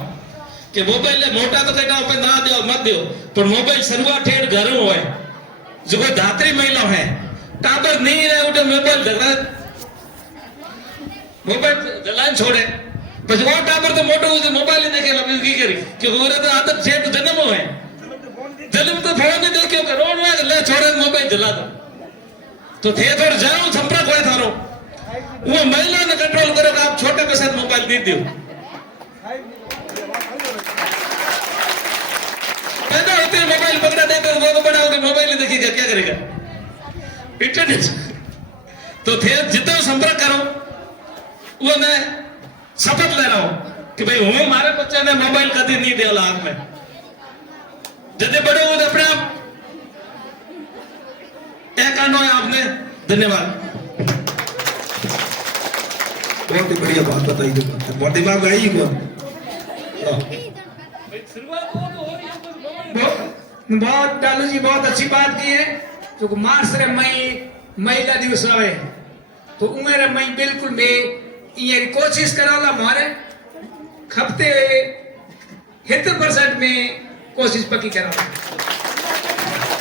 कि मोबाइल मोटा तो कहता पे ना दो मत दो पर मोबाइल सर्वा ठेठ घर में होए जो कोई धात्री महिला है टाबर नहीं रहे उठे मोबाइल दलान छोड़े पर वो टाबर तो मोटो उसे मोबाइल ही देखे लगी की करी क्योंकि वो तो आदत जेब जन्म हो है जन्म तो फोन में देखियो कि रोड में ले छोड़े मोबाइल जला दो तो थे थोड़ा जाओ संपर्क होए थारो वो महिला ने कंट्रोल करो कि आप छोटे के साथ मोबाइल दे दियो पैदा होते मोबाइल पकड़ा देते वो तो बड़ा होकर मोबाइल ही देखेगा क्या करेगा इंटरनेट तो थे जितना संपर्क करो वो मैं शपथ ले रहा हूं कि भाई हूं मारे बच्चे ने मोबाइल कभी नहीं दिया हाथ में जब बड़े हो अपने आप कांडो है आपने धन्यवाद बहुत ही बढ़िया बात बताई बहुत दिमाग आई बहुत डालू जी बहुत अच्छी बात की है जो मार्च रे मई महिला दिवस आवे तो उमेर मई बिल्कुल मैं ये कोशिश कराला मारे खपते 70% में कोशिश पक्की कराला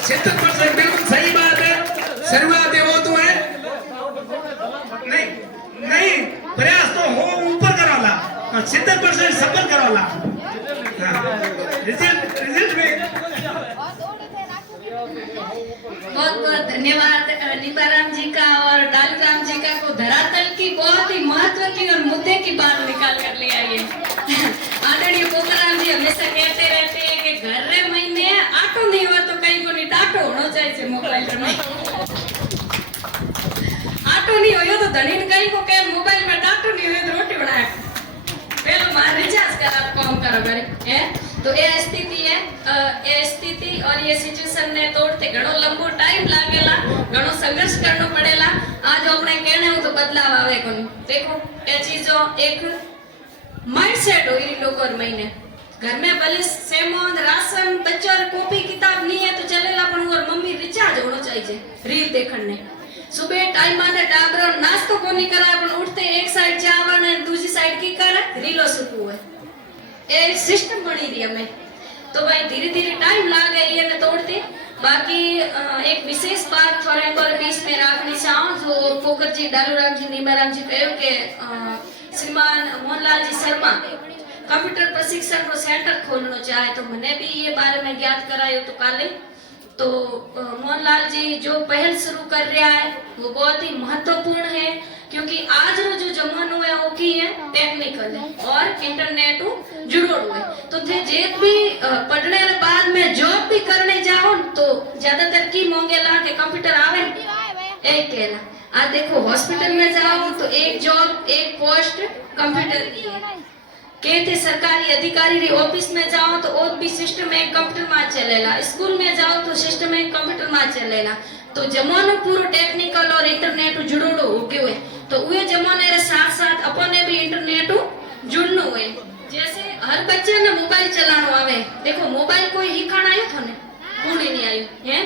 70% बिल्कुल सही बात है शुरुआत वो तो है नहीं प्रयास तो हो ऊपर कराला 70% सफल कराला रिजल्ट में बहुत बहुत धन्यवाद नीबाराम जी का और डालूराम जी का को धरातल की बहुत ही महत्व की और मुद्दे की बात निकाल कर ले आई है आदरणीय पोखराम जी हमेशा कहते रहते हैं कि घर रे महीने आटो नहीं हुआ तो कहीं को नहीं टाटो होना चाहिए मोबाइल में आटो नहीं हो तो धनी कहीं को कहे मोबाइल में टाटो नहीं हो तो रोटी बनाए पहले मार रिचार्ज करा काम करो करे है तो ये स्थिति है ये स्थिति और ये सिचुएशन ने तोड़ते घणो लंबो टाइम लागेला घणो संघर्ष करनो पड़ेला आज अपने कहने हो तो बदलाव आवे कोनी देखो ये चीजों एक माइंडसेट हो इन लोगों और महीने घर में भले सेमोन राशन बच्चों कॉपी किताब नहीं है तो चलेला पण और मम्मी रिचार्ज होना चाहिए रील देखने सुबह टाइम माथे टाबरो नास्तो कोनी कराय पण उठते एक साइड चावा ने दूसरी साइड की करे रीलो सुकू है एक सिस्टम बनी रही हमें तो भाई धीरे धीरे टाइम लागे ये ने तोड़ते बाकी एक विशेष बात थोड़े पर बीच में रखनी चाहूं जो पोखर जी डालूराम जी नीमाराम जी कहो के श्रीमान मोहनलाल जी शर्मा कंप्यूटर प्रशिक्षण को सेंटर खोलना चाहे तो मैंने भी ये बारे में ज्ञात करायो तो काले तो मोहनलाल जी जो पहल शुरू कर रहा है वो बहुत ही महत्वपूर्ण है क्योंकि आज रो जो जमानो है वो की है टेक्निकल है और इंटरनेट जुड़ो है तो थे जेब भी पढ़ने के बाद में जॉब भी करने जाओ तो ज्यादातर की मांगेला के कंप्यूटर आवे एक कहला आज देखो हॉस्पिटल में जाओ तो एक जॉब एक पोस्ट कंप्यूटर की है कहते सरकारी अधिकारी री ऑफिस में जाओ तो और भी सिस्टम एक कंप्यूटर में चलेला स्कूल में जाओ तो सिस्टम एक कंप्यूटर में चलेला तो जमानो पूरो टेक्निकल और इंटरनेट जुड़ोड़ो हो गयो है तो वे जमाने रे साथ साथ अपने भी इंटरनेट जुड़नो है जैसे हर बच्चे ने मोबाइल चलानो आवे देखो मोबाइल कोई हिखाण आयो था ने कोणी नहीं आयो हैं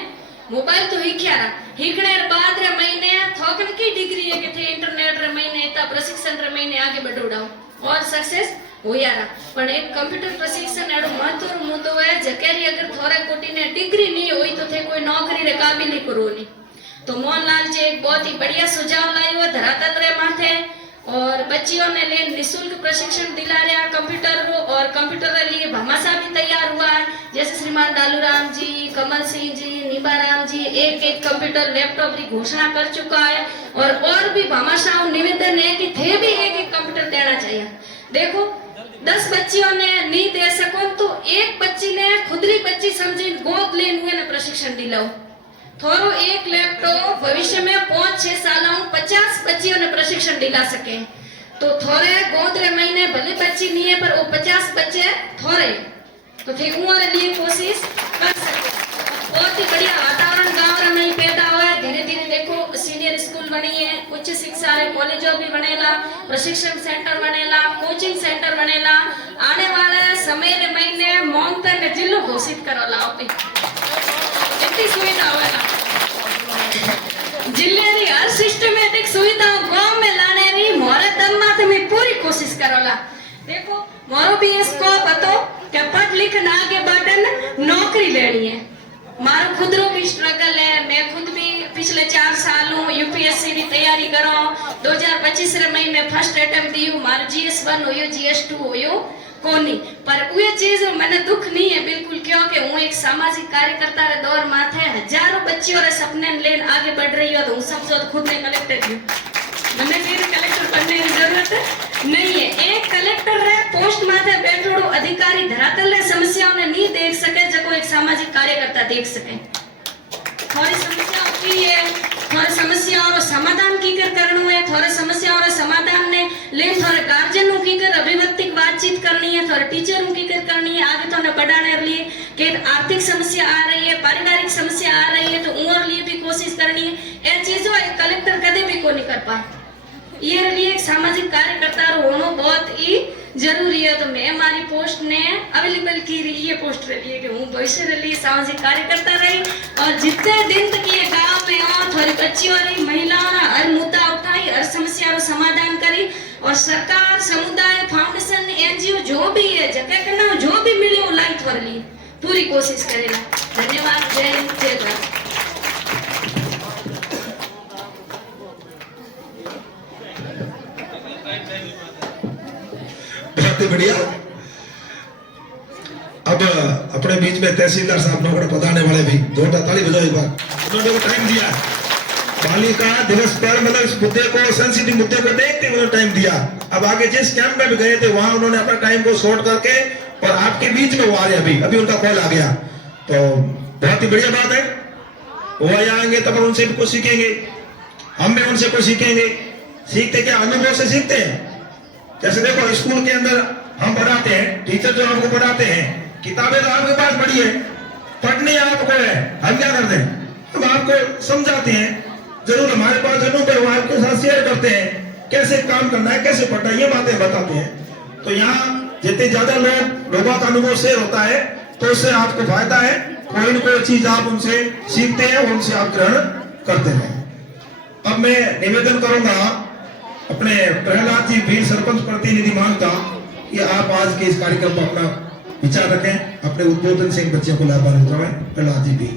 मोबाइल तो हिख्यारा हिखणे बाद रे महीने थोकन की डिग्री है कि थे इंटरनेट रे महीने ता प्रशिक्षण रे महीने आगे बढ़ोड़ाओ और सक्सेस हो यारा पण एक कंप्यूटर प्रशिक्षण एडो महत्वपूर्ण मुद्दो है जकेरी अगर थोड़े कोटी ने डिग्री नहीं होई तो थे कोई नौकरी रे काबिल ही करो नहीं तो मोहनलाल जी एक बहुत ही बढ़िया सुझाव लायो है धरातल रे माथे और बच्चियों ने ले निःशुल्क प्रशिक्षण दिला रहा कंप्यूटर रो और कंप्यूटर के लिए भामाशाह भी तैयार हुआ है जैसे श्रीमान डालूराम जी कमल सिंह जी दीपाराम जी एक कंप्यूटर लैपटॉप की घोषणा कर चुका है और भी भामाशाह निवेदन है कि थे भी एक कंप्यूटर देना चाहिए। देखो 10 बच्चियों ने नहीं दे सको तो एक बच्ची ने खुदरी बच्ची समझी गोद लेन हुए ने प्रशिक्षण दिलाओ थोरो एक लैपटॉप भविष्य में 5-6 सालों 50 बच्चियों ने प्रशिक्षण दिला सके तो थोड़े गोदरे महीने भले बच्ची नहीं है पर वो 50 बच्चे थोड़े तो थे उम्र लिए कोशिश कर सके। बहुत ही बढ़िया वातावरण गांव में पैदा हुआ है। धीरे धीरे देखो सीनियर स्कूल बनी है, उच्च शिक्षा रे कॉलेजों भी बनेला, प्रशिक्षण सेंटर बनेला, कोचिंग सेंटर बनेला। आने वाले समय रे महीने मोंगता ने जिलो घोषित करोला आपे इतनी सुविधा होगा जिले री हर सिस्टमेटिक सुविधाओं गांव में लाने री मोरे दम माथे में पूरी कोशिश करोला। देखो मोरो भी स्कोप हतो के पढ़ लिख ना आगे बढ़न नौकरी लेनी है। मारो खुद रो भी स्ट्रगल है। मैं खुद भी पिछले 4 सालों यूपीएससी की तैयारी करो 2025 रे मई में फर्स्ट अटेम्प्ट दियो मारो GS1 होयो GS2 होयो कोनी पर वे चीज मैंने दुख नहीं है बिल्कुल क्योंकि हूँ एक सामाजिक कार्यकर्ता रे दौर माथे हजारों बच्चियों रे सपने लेन आगे बढ़ रही हो तो समझो तो खुद ने कलेक्टर दियो मैंने फिर कलेक्टर बनने की जरूरत नहीं है। एक कलेक्टर रे पोस्ट माथे बैठोड़ो अधिकारी धरातल रे समस्याओं ने नहीं देख सके जको एक सामाजिक कार्यकर्ता देख सके। थोड़ी समस्याओं की है थोड़ी समस्याओं रो समाधान की कर करनो है थोड़ी समस्याओं रो समाधान ने ले थोड़े गार्जियनों की कर अभिव्यक्तिक बातचीत करनी है थोड़े टीचरों की कर करनी है आगे तो ने बढ़ाने लिए कि आर्थिक समस्या आ रही है पारिवारिक समस्या आ रही है तो उम्र लिए भी कोशिश करनी है। ये चीजों एक कलेक्टर कदे भी को नहीं कर पाए। ये लिए एक सामाजिक कार्यकर्ता होना बहुत ही जरूरी है। तो मैं हमारी पोस्ट ने अवेलेबल की रही ये पोस्ट रही है कि हूँ भविष्य के लिए सामाजिक कार्यकर्ता रही और जितने दिन तक ये गांव में हो थोड़ी बच्चियों रही महिलाओं ने हर मुद्दा उठाई हर समस्या का समाधान करी और सरकार समुदाय फाउंडेशन NGO जो भी है जगह करना जो भी मिले वो लाई थोड़े लिए पूरी कोशिश करेगा। धन्यवाद। जय हिंद जय भारत। बहुत ही बढ़िया। अब अपने बीच में तहसीलदार साहब लोग बताने वाले भी जोरदार ताली बजाओ एक बार। उन्होंने वो टाइम दिया बालिका दिवस पर मतलब इस मुद्दे को सेंसिटिव मुद्दे को देखते हुए टाइम दिया। अब आगे जिस कैंप में भी गए थे वहां उन्होंने अपना टाइम को शॉर्ट करके और आपके बीच में वो आ रहे अभी उनका कॉल आ गया तो बहुत ही बढ़िया बात है। वो आएंगे तब उनसे भी कुछ सीखेंगे हम भी उनसे कुछ सीखेंगे। सीखते क्या अनुभव से सीखते हैं। जैसे देखो स्कूल के अंदर हम पढ़ाते हैं टीचर जो हमको पढ़ाते हैं किताबें तो आपके पास पढ़ी है पढ़ने आपको है हम क्या करते हैं हम आपको समझाते हैं जरूर हमारे पास अनुभव वो आपके साथ शेयर करते हैं कैसे काम करना है कैसे पढ़ना है ये बातें बताते हैं। तो यहाँ जितने ज्यादा लोगों का अनुभव शेयर होता है तो उससे आपको फायदा है कोई न कोई चीज आप उनसे सीखते हैं उनसे आप ग्रहण करते हैं। अब मैं निवेदन करूंगा अपने प्रहलाद जी भी सरपंच प्रतिनिधि मांगता कि आप आज के इस कार्यक्रम पर अपना विचार रखें अपने उद्बोधन से बच्चों को लाभान्वित करवाएं। प्रहलाद जी भी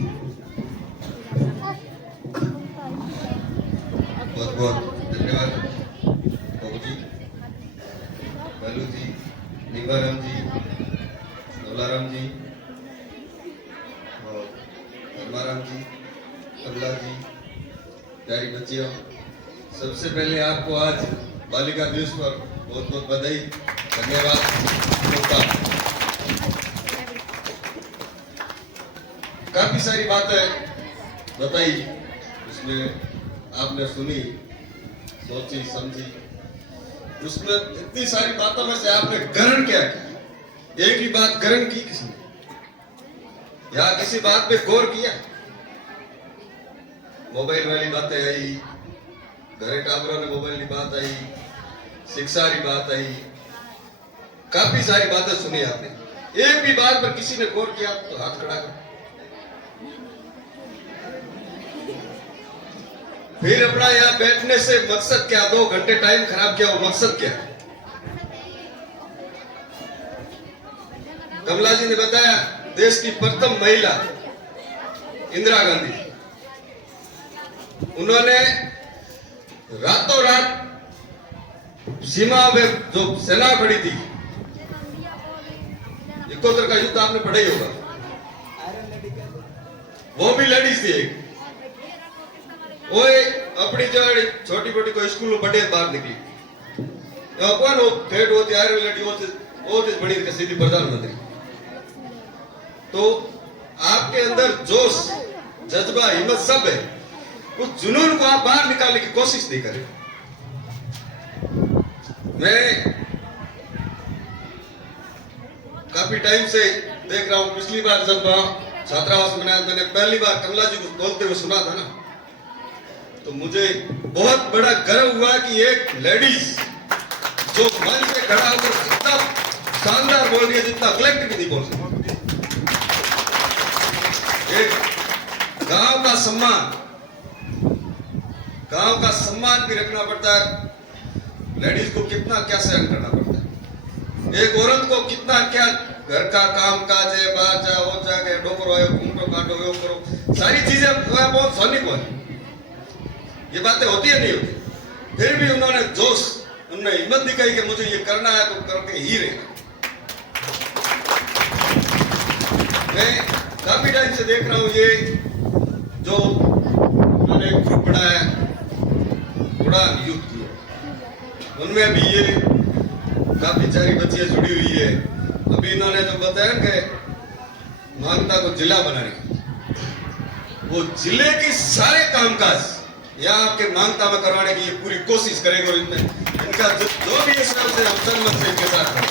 बहुत बहुत धन्यवाद बाबू जी बालू जी निवाराम जी नवलाराम जी और धर्माराम जी कमला जी प्यारी बच्चियों सबसे पहले आपको आज बालिका दिवस पर बहुत बहुत बधाई धन्यवाद। काफी सारी बातें बताई उसमें आपने सुनी सोची समझी उसमें इतनी सारी बातों में से आपने ग्रहण क्या किया एक ही बात ग्रहण की किसने या किसी बात पे गौर किया। मोबाइल वाली बातें आई घरे टाबरों ने मोबाइल की बात आई शिक्षा की बात आई काफी सारी बातें सुनी आपने एक भी बात पर किसी ने गौर किया तो हाथ खड़ा कर। फिर अपना यहाँ बैठने से मकसद क्या 2 घंटे टाइम खराब किया वो मकसद क्या। कमला जी ने बताया देश की प्रथम महिला इंदिरा गांधी उन्होंने रातों रात सीमा में जो सेना खड़ी थी 71 का युद्ध आपने पढ़ा ही होगा वो भी लेडीज थी एक, वो अपनी जो छोटी मोटी कोई स्कूल में पढ़े बाहर निकली, कौन वो थेट होती आयरन लेडी वो बड़ी सीधी प्रधानमंत्री। तो आपके अंदर जोश, जज्बा, हिम्मत सब है, उस जुनून को आप बाहर निकालने की कोशिश नहीं करें। मैं काफी टाइम से देख रहा हूं, पिछली बार जब छात्रावास बनाया मैंने पहली बार कमला जी को बोलते हुए सुना था ना, तो मुझे बहुत बड़ा गर्व हुआ कि एक लेडीज जो मंच पे खड़ा होकर इतना शानदार बोल रही है जितना कलेक्टर भी नहीं बोल सकती। एक गांव का सम्मान भी रखना पड़ता है। लेडीज को कितना क्या सहन करना पड़ता है, एक औरत को कितना क्या घर का काम काज है, बाहर जाओ वो जाके डोकरो आयो, घूमटो काटो, यो करो, सारी चीजें बहुत सोनी को है। ये बातें होती है नहीं होती, फिर भी उन्होंने जोश, उन्होंने हिम्मत दिखाई कि मुझे ये करना है तो करके ही रहेगा। मैं काफी टाइम से देख रहा हूँ ये जो उन्होंने ग्रुप बनाया है, उड़ान यूथ ग्रुप, उनमें भी ये काफी सारी बच्चियां जुड़ी हुई है। अभी इन्होंने जो बताया कि मांगता को जिला बनाने, वो जिले की सारे कामकाज यहाँ आपके मांगता में करवाने की ये पूरी कोशिश करेंगे, और इनमें इनका जो भी इस तरह से हम सहमत से इनके साथ हैं।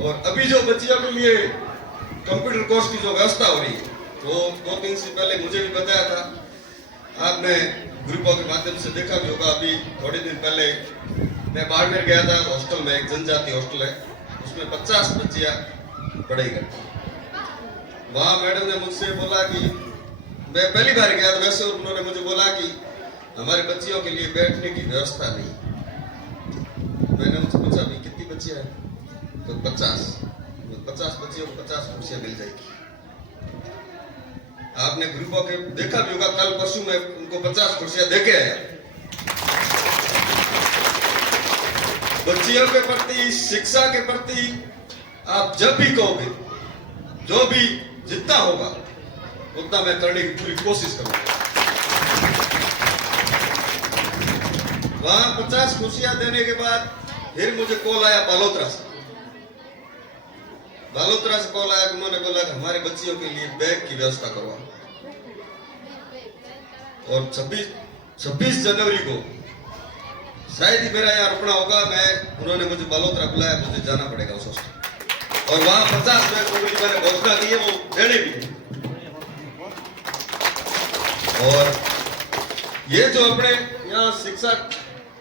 और अभी जो बच्चियों के लिए कंप्यूटर कोर्स की जो व्यवस्था हो रही है, वो 2-3 दिन से पहले मुझे भी बताया था, आपने ग्रुपों के माध्यम से देखा भी होगा। अभी थोड़े दिन पहले मैं बाड़मेर गया था, हॉस्टल में, एक जनजाति हॉस्टल है, उसमें 50 बच्चियां पढ़ाई करती। वहां मैडम ने मुझसे बोला कि मैं पहली बार गया था वैसे, उन्होंने मुझे बोला कि हमारे बच्चियों के लिए बैठने की व्यवस्था नहीं। मैंने उनसे पूछा भी कितनी बच्चियां हैं, तो 50 बच्चियों को 50 कुर्सियां मिल जाएगी। आपने ग्रुपों के देखा भी होगा, कल परसों में उनको 50 कुर्सियां देके आया। बच्चियों के प्रति, शिक्षा के प्रति आप जब भी कहोगे, जो भी जितना होगा उतना मैं करने की पूरी कोशिश करूंगा। वहां 50 कुर्सियां देने के बाद फिर मुझे कॉल आया बालोतरा से कॉल आया, उन्होंने बोला कि हमारे बच्चियों के लिए बैग की व्यवस्था करवाओ। और 26 जनवरी को शायद ही मेरा यहाँ रुकना होगा, उन्होंने मुझे बालोतरा बुलाया, मुझे जाना पड़ेगा उस हॉस्टल, और वहां 50 बैग मैंने घोषणा की है, वो देने भी। और ये जो अपने यहाँ शिक्षा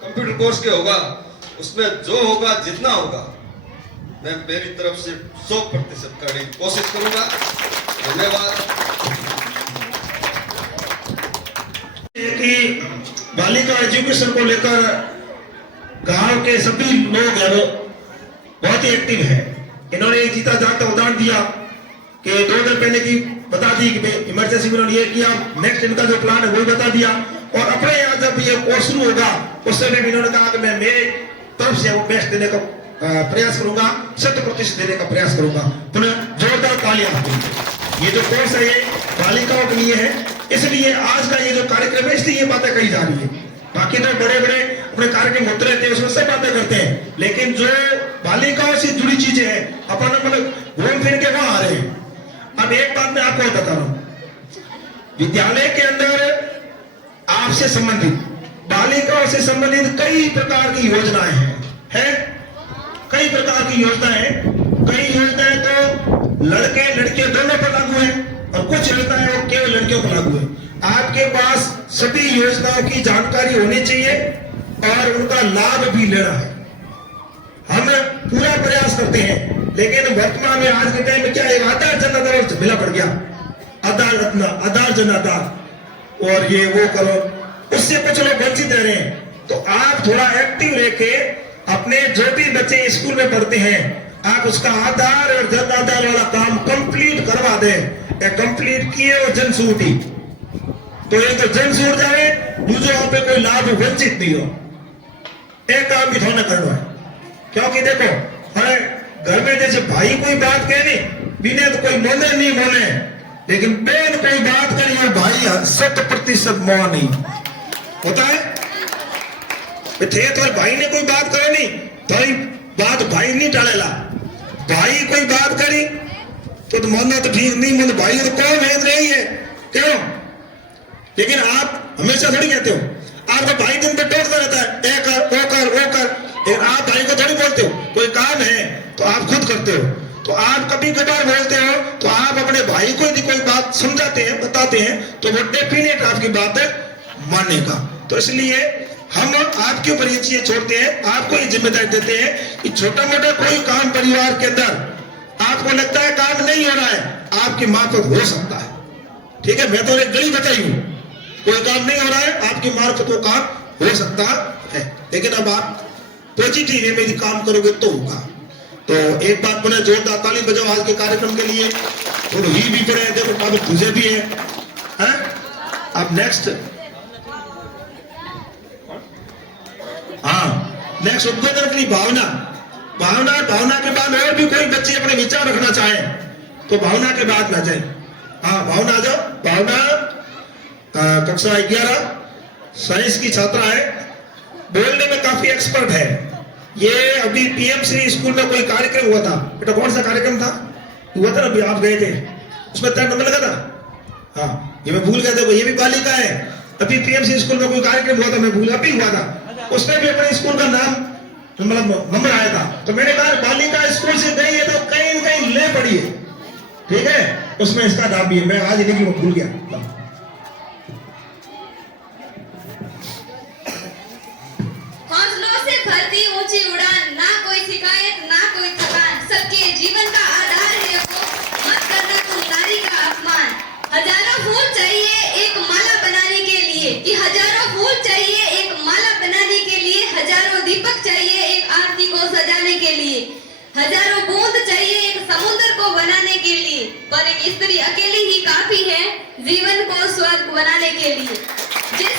कंप्यूटर कोर्स के होगा, उसमें जो होगा, जितना होगा, मैं मेरी तरफ से 100% करने की कोशिश करूंगा। धन्यवाद। कि बालिका एजुकेशन को लेकर गांव के सभी लोग हैं वो बहुत ही एक्टिव है। इन्होंने एक जीता जागता उदाहरण दिया कि 2 दिन पहले की बता दी कि इमरजेंसी में उन्होंने ये किया, नेक्स्ट इनका जो प्लान है वो बता दिया, और अपने यहाँ जब ये कोर्स शुरू होगा उस समय भी इन्होंने कहा कि मैं मेरे तरफ से वो बेस्ट देने का प्रयास करूंगा, 100% देने का प्रयास करूंगा। पुनः जोरदार तालियां। ये जो कोर्स है ये बालिकाओं के लिए है, इसलिए आज का ये जो कार्यक्रम है इसलिए ये बातें कही जा रही है। बाकी तो बड़े बड़े अपने कार्यक्रम होते रहते हैं, उसमें सब बातें करते हैं, लेकिन जो बालिकाओं से जुड़ी चीजें हैं अपन मतलब घूम फिर के वहां आ रहे हैं। अब एक बात मैं आपको बता रहा हूं, विद्यालय के अंदर आपसे संबंधित, बालिकाओं से संबंधित कई प्रकार की योजनाएं हैं, कई प्रकार की योजनाएं। कई योजनाएं तो लड़के लड़कियों दोनों पर लागू है, और कुछ योजनाएं वो केवल लड़कियों पर लागू है। आपके पास सभी योजनाओं की जानकारी होनी चाहिए और उनका लाभ भी लेना है। हम पूरा प्रयास करते हैं, लेकिन वर्तमान में आज के टाइम में क्या है, आधार जन आधार झमेला पड़ गया, आधार जन आधार और ये वो करो, उससे कुछ लोग वंचित रह रहे हैं। तो आप थोड़ा एक्टिव लेके अपने जो भी बच्चे स्कूल में पढ़ते हैं, आप उसका आधार और जन आधार वाला काम कंप्लीट करवा दें। कंप्लीट किए और जन सूटी, तो ये तो जन सूट जाए, दूसरों पे कोई लाभ वंचित नहीं हो। एक काम भी थोड़ा करना है, क्योंकि देखो हमारे घर में जैसे भाई कोई बात कहे नहीं बिने तो कोई मोने नहीं मोने, लेकिन बहन कोई बात करी और भाई 100% मोह नहीं होता है। थे तो भाई ने कोई बात करे नहीं तो बात भाई नहीं टालेला। भाई कोई बात करी तो मानना तो ठीक नहीं, मतलब भाई तो कौन भेद रही है क्यों। लेकिन आप हमेशा थोड़ी कहते हो, आपका भाई दिन पे टोकता रहता है, ए कर वो कर वो कर, लेकिन आप भाई को थोड़ी बोलते हो। कोई काम है तो आप खुद करते हो। तो आप कभी कभार बोलते हो तो आप अपने भाई को यदि कोई बात समझाते हैं बताते हैं तो वो डेफिनेट आपकी बात मानेगा। तो इसलिए हम आपके ऊपर ये चीजें छोड़ते हैं, आपको ये जिम्मेदारी देते हैं कि छोटा मोटा कोई काम परिवार के अंदर आपको लगता है काम नहीं हो रहा है, आपकी मार्फत हो सकता है। ठीक है, मैं तो एक गली बताई हूं, कोई काम नहीं हो रहा है, आपकी मार्फत वो काम हो सकता है। लेकिन अब आप पॉजिटिव वे में यदि काम करोगे तो होगा। तो एक बात मैंने जोरदार ताली बजाओ आज के कार्यक्रम के लिए। और ही भी पड़े, देखो अब तुझे भी है। अब नेक्स्ट, हाँ नेक्स्ट उद्बोधन की भावना। भावना के बाद और भी कोई बच्चे अपने विचार रखना चाहे तो भावना के बाद ना जाए। हाँ भावना आ जाओ। भावना कक्षा 11 साइंस की छात्रा है, बोलने में काफी एक्सपर्ट है। ये अभी पीएमसी स्कूल में कोई कार्यक्रम हुआ था। बेटा कौन सा कार्यक्रम था हुआ था ना, अभी आप गए थे, उसमें 3 नंबर लगा था। हाँ ये मैं भूल गया था, ये भी बालिका है। अभी पीएमसी स्कूल में कोई कार्यक्रम हुआ था, मैं भूल अभी हुआ था, उसमें भी अपने स्कूल का नाम मतलब नंबर आया था। तो मैंने कहा बालिका स्कूल से गई है तो कहीं न कहीं ले पड़ी है। ठीक है, उसमें इसका नाम भी है, मैं आज नहीं कि भूल गया। हौसलों से भरती ऊंची उड़ान, ना कोई शिकायत ना कोई थकान, सबके जीवन का आधार है वो, मत करना तुम नारी का अपमान। हजारों फूल चाहिए एक माला बनाने के लिए, कि हजारों फूल चाहिए एक माला बनाने के लिए, हजारों दीपक चाहिए एक आरती को सजाने के लिए, हजारों बूंद चाहिए एक समुद्र को बनाने के लिए, पर एक स्त्री अकेली ही काफी है जीवन को स्वर्ग बनाने के लिए। जिस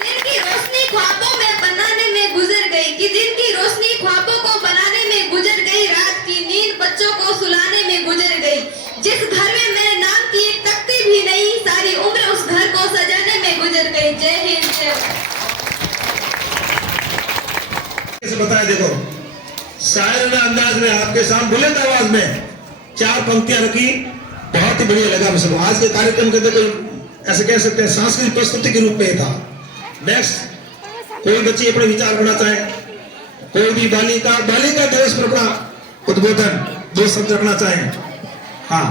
दिन की रोशनी ख्वाबों में बनाने में गुजर गई, कि दिन की रोशनी ख्वाबों को बनाने में गुजर गई, रात की नींद बच्चों को सुलाने में गुजर गई, जिस घर में मेरे नाम की एक तख्ती भी नहीं, सारी उम्र उस घर को सजाने में गुजर गई। जय हिंद जय। कैसे बताया, देखो शायराना अंदाज में आपके सामने बुलंद आवाज में 4 पंक्तियां रखी, बहुत ही बढ़िया लगा मुझे। आज के कार्यक्रम के अंदर ऐसे कह सकते हैं सांस्कृतिक प्रस्तुति के रूप में था। नेक्स्ट कोई बच्ची अपने विचार रखना चाहे, कोई भी बालिका दिवस पर अपना उद्बोधन 2 शब्द रखना चाहे। हाँ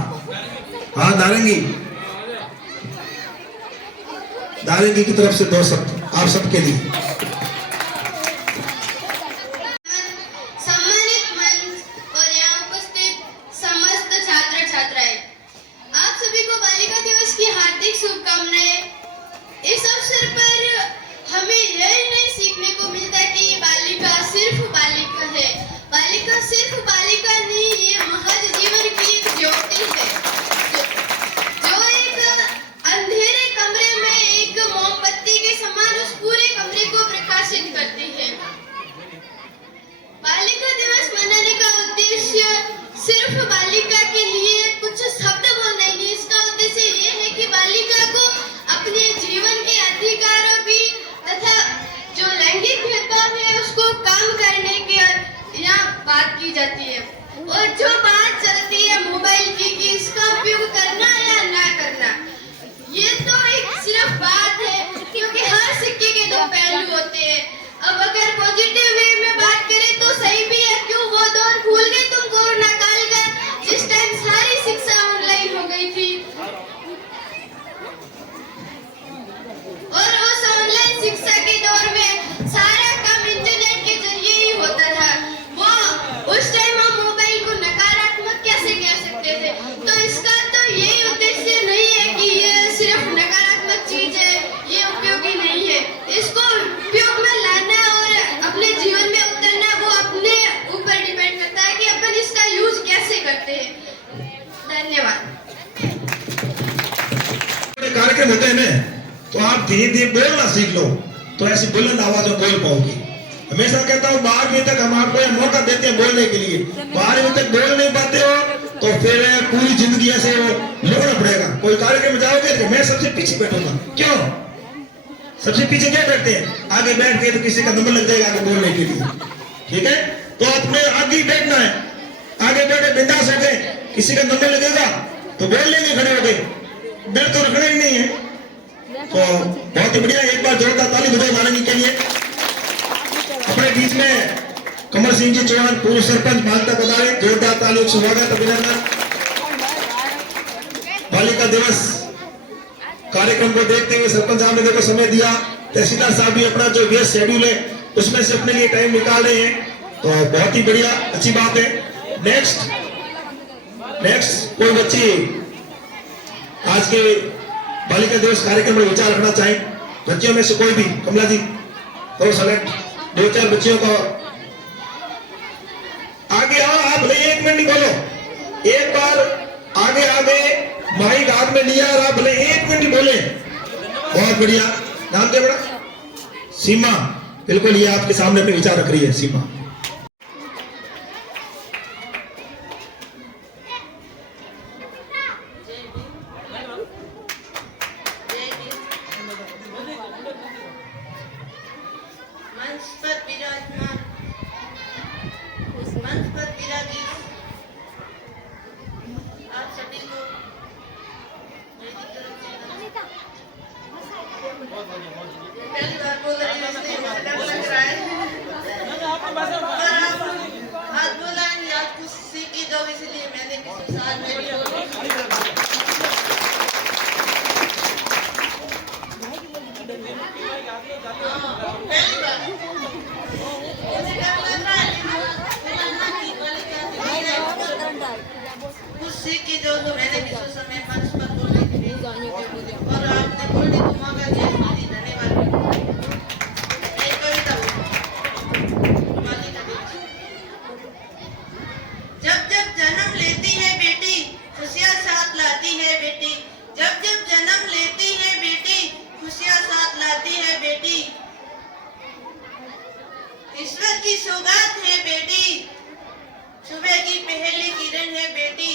नारंगी की तरफ से 2 शब्द आप सबके लिए। सम्मानित मंच और यहाँ उपस्थित समस्त छात्र छात्राएं, आप सभी को बालिका दिवस की हार्दिक शुभकामनाएं। इस अवसर पर हमें यह नहीं सीखने को मिलता है कि बालिका सिर्फ बालिका है। बालिका सिर्फ बालिका नहीं, ये महज जीवन की एक ज्योति है जो एक अंधेरे कमरे में एक मोमबत्ती के समान उस पूरे कमरे को प्रकाशित करती है। बालिका दिवस मनाने का उद्देश्य सिर्फ बालिका के लिए कुछ शब्द बोलना ही नहीं, इसका उद्देश्य ये है कि बालिका को अपने जीवन के अधिकारों की तथा जो लैंगिक भेदभाव है उसको कम करने के यहाँ बात की जाती है। और जो बात चलती है मोबाइल की कि इसका उपयोग करना या ना करना, ये तो एक सिर्फ बात है, क्योंकि हर सिक्के के 2 पहलू होते हैं। अब अगर पॉजिटिव वे में बात करें तो सही भी है, क्यों वो दौर भूल गए तुम कोरोना काल का, जिस टाइम सारी शिक्षा ऑनलाइन हो गई थी और उस ऑनलाइन शिक्षा के दौर में सारा काम इंटरनेट के जरिए ही होता था। वो उस टाइम हम मोबाइल को नकारात्मक कैसे कह सकते थे? तो इसका तो यही उद्देश्य नहीं है कि ये सिर्फ नकारात्मक चीज है, ये उपयोगी नहीं है। इसको उपयोग में लाना और अपने जीवन में उतरना वो अपने ऊपर डिपेंड करता है कि अपन इसका यूज कैसे करते हैं। धन्यवाद। कार्यक्रम होते हैं ना, तो आप धीरे धीरे बोलना सीख लो, तो ऐसी बुलंद आवाज में बोल पाओगी। हमेशा कहता हूँ 12वीं तक हम आपको यह मौका देते हैं बोलने के लिए, 12वीं तक बोल नहीं पाते हो तो फिर पीछे बैठूंगा। क्यों? सबसे पीछे क्या बैठते हैं? आगे बैठ के तो किसी का नंबर लग जाएगा आगे बोलने के लिए, ठीक है? तो अपने आगे ही बैठना है, आगे बैठे बिंदास होके, किसी का नंबर लगेगा तो बोल लेंगे खड़े होके, डर तो रखना ही नहीं है। तो बहुत ही बढ़िया, एक बार जोरदार ताली बजाओ नारंगी के लिए। अपने बीच में कमर सिंह जी चौहान पूर्व सरपंच मानता पधारे, जोरदार तालियों से स्वागत, अभिनंदन। बालिका दिवस कार्यक्रम को देखते हुए सरपंच साहब ने देखो समय दिया, तहसीलदार साहब भी अपना जो व्यस्त शेड्यूल है उसमें से अपने लिए टाइम निकाल रहे हैं, तो बहुत ही बढ़िया, अच्छी बात है। नेक्स्ट कोई बच्ची आज के बालिका दिवस कार्यक्रम में विचार रखना चाहे, बच्चियों में से कोई भी, कमला जी तो सेलेक्ट 2-4 बच्चियों को आगे आओ। आप भले 1 मिनट नहीं बोलो, एक बार आगे माइक हाथ में लिया और आप भले 1 मिनट ही बोले। बहुत बढ़िया, नाम क्या बड़ा? सीमा, बिल्कुल ये आपके सामने अपने विचार रख रही है सीमा। मंच पर विराजित आप सभी को मेरी तरफ से पहली बार बोल रही हूँ इसलिए मुझे डर लग रहा है, पर आप आज बोला नहीं, आज कुछ सीखी जाओ इसलिए मैंने किसी साल में भी बोली। पहली बार मुझे डर लग रहा है, कुछ सीख के जो मैंने विश्व समय मंच पर बोलने के लिए और आपने बोलने को मौका दिया, इसके लिए धन्यवाद। एक कविता बालिका दिवस। जब जब जन्म लेती है बेटी खुशियां साथ लाती है बेटी, जब जब जन्म लेती है बेटी खुशियां साथ लाती है बेटी, ईश्वर की सौगात है बेटी, सुबह की पहली किरण है बेटी,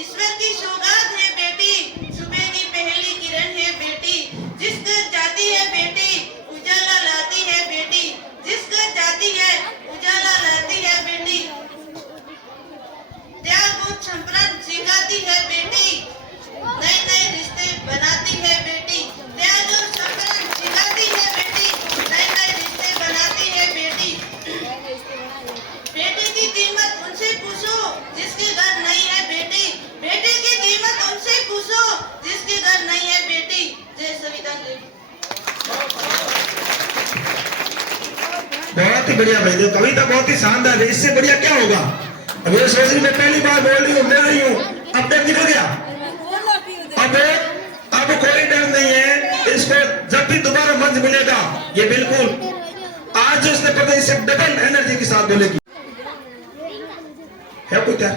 ईश्वर की सौगात है बेटी, सुबह की पहली किरण है बेटी, जिस घर जाती है बेटी उजाला लाती है बेटी, जिस घर जाती है उजाला लाती है बेटी, त्याग और क्षमता सिखाती है बेटी, नए नए रिश्ते बनाती है बेटी, त्याग और क्षमता सिखाती है बेटी, नए नए रिश्ते बनाती है बेटी, बेटे की कीमत उनसे पूछो जिसके घर नहीं है बेटी, बेटे की कीमत उनसे पूछो जिसके घर नहीं है बेटी। जय संविधान देवी। बहुत ही बढ़िया भाई, कविता बहुत ही शानदार है, इससे बढ़िया क्या होगा? अब ये सोच रही मैं पहली बार बोल रही हूँ, मैं नहीं हूँ, अब तक निकल गया, अब कोई डर नहीं है इसको, जब भी दोबारा मंच मिलेगा ये बिल्कुल आज जो इसने पता इससे डबल एनर्जी के साथ बोलेगी। है कोई क्या?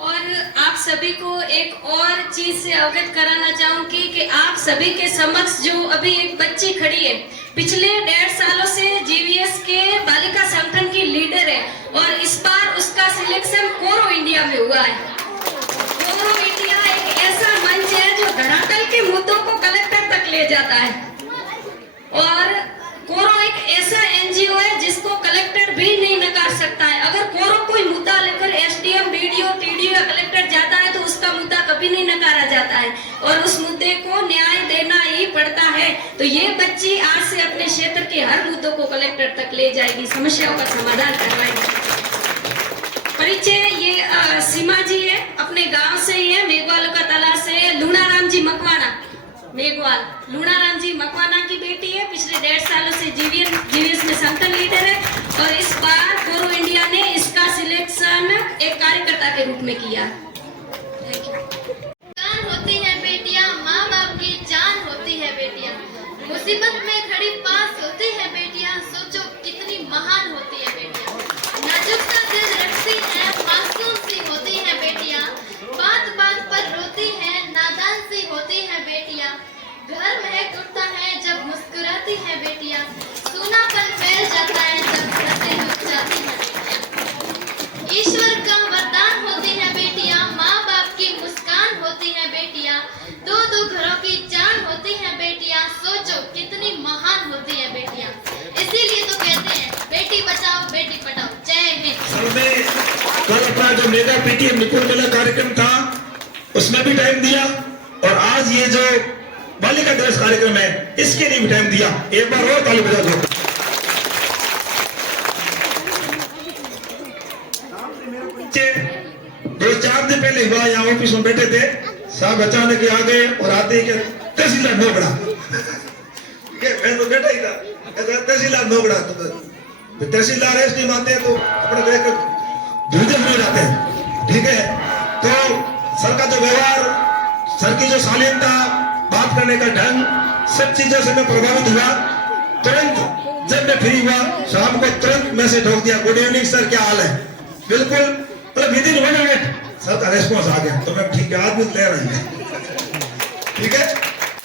और आप सभी को एक और चीज से अवगत कराना चाहूंगी कि आप सभी के समक्ष जो अभी एक बच्ची खड़ी है, पिछले 1.5 सालों से जीवीएस के बालिका संगठन की लीडर है और इस बार उसका सिलेक्शन कोरो इंडिया में हुआ है। कोरो इंडिया एक ऐसा मंच है जो धरातल के मुद्दों को कलेक्टर तक ले जाता है और कोरो एक ऐसा एनजीओ है जिसको कलेक्टर भी नहीं नकार सकता है। अगर कोरो कोई मुद्दा लेकर एसडीएम, बीडीओ, टीडीओ या कलेक्टर जाता है तो उसका मुद्दा कभी नहीं नकारा जाता है और उस मुद्दे को न्याय देना ही पड़ता है। तो ये बच्ची आज से अपने क्षेत्र के हर मुद्दों को कलेक्टर तक ले जाएगी, समस्याओं का समाधान करवाएगी। परिचय ये सीमा जी है, अपने गांव से ही है, मेघवाल का तालाब से है। लूणाराम जी मकवाना, मेघवाल लूणाराम जी मकवाना की बेटी है, पिछले 1.5 सालों से जीवीएस में संगठन लीडर है और इस बार कोरो इंडिया ने इसका सिलेक्शन एक कार्यकर्ता के रूप में किया। जान होती है बेटियां, माँ बाप की जान होती है बेटियां, मुसीबत में खड़ी पास होती है बेटियां, सोचो कितनी महान होती है बेटियां, नाजुक सा दिल रखती है, मासूम सी होती है बेटियां, बात बात पर रोती है, नादान सी होती है बेटियां, घर महक उठता है जब मुस्कुराती है बेटियां, सूनापन फैल जाता है जब घरते रुक जाती है बेटियां, ईश्वर का वरदान होती है बेटियां, आपने कल अपना जो मेगा पीटीएम निपुण मेला कार्यक्रम था उसमें भी टाइम दिया, और आज ये जो बालिका दिवस कार्यक्रम है इसके लिए भी टाइम दिया। एक बार और ताली बजा दो। 2-4 दिन पहले हुआ, यहाँ ऑफिस में बैठे थे, साहब अचानक आ गए और आते ही तहसीलदार नोगड़ा। मैं तो बैठा ही था, तहसीलदार नोगड़ा। तो तहसीलदार है इसलिए आते हैं तो अपने देख धूधे हो जाते हैं, ठीक है। तो सर का जो व्यवहार, सर की जो शालीनता, बात करने का ढंग, सब चीजों से मैं प्रभावित हुआ। तुरंत जब मैं फ्री हुआ शाम को तुरंत मैसेज ठोक दिया, गुड इवनिंग सर, क्या हाल है। बिल्कुल मतलब विदिन 1 मिनट सर का रेस्पॉन्स आ गया। तो मैं ठीक है, आदमी ले रही है, ठीक है।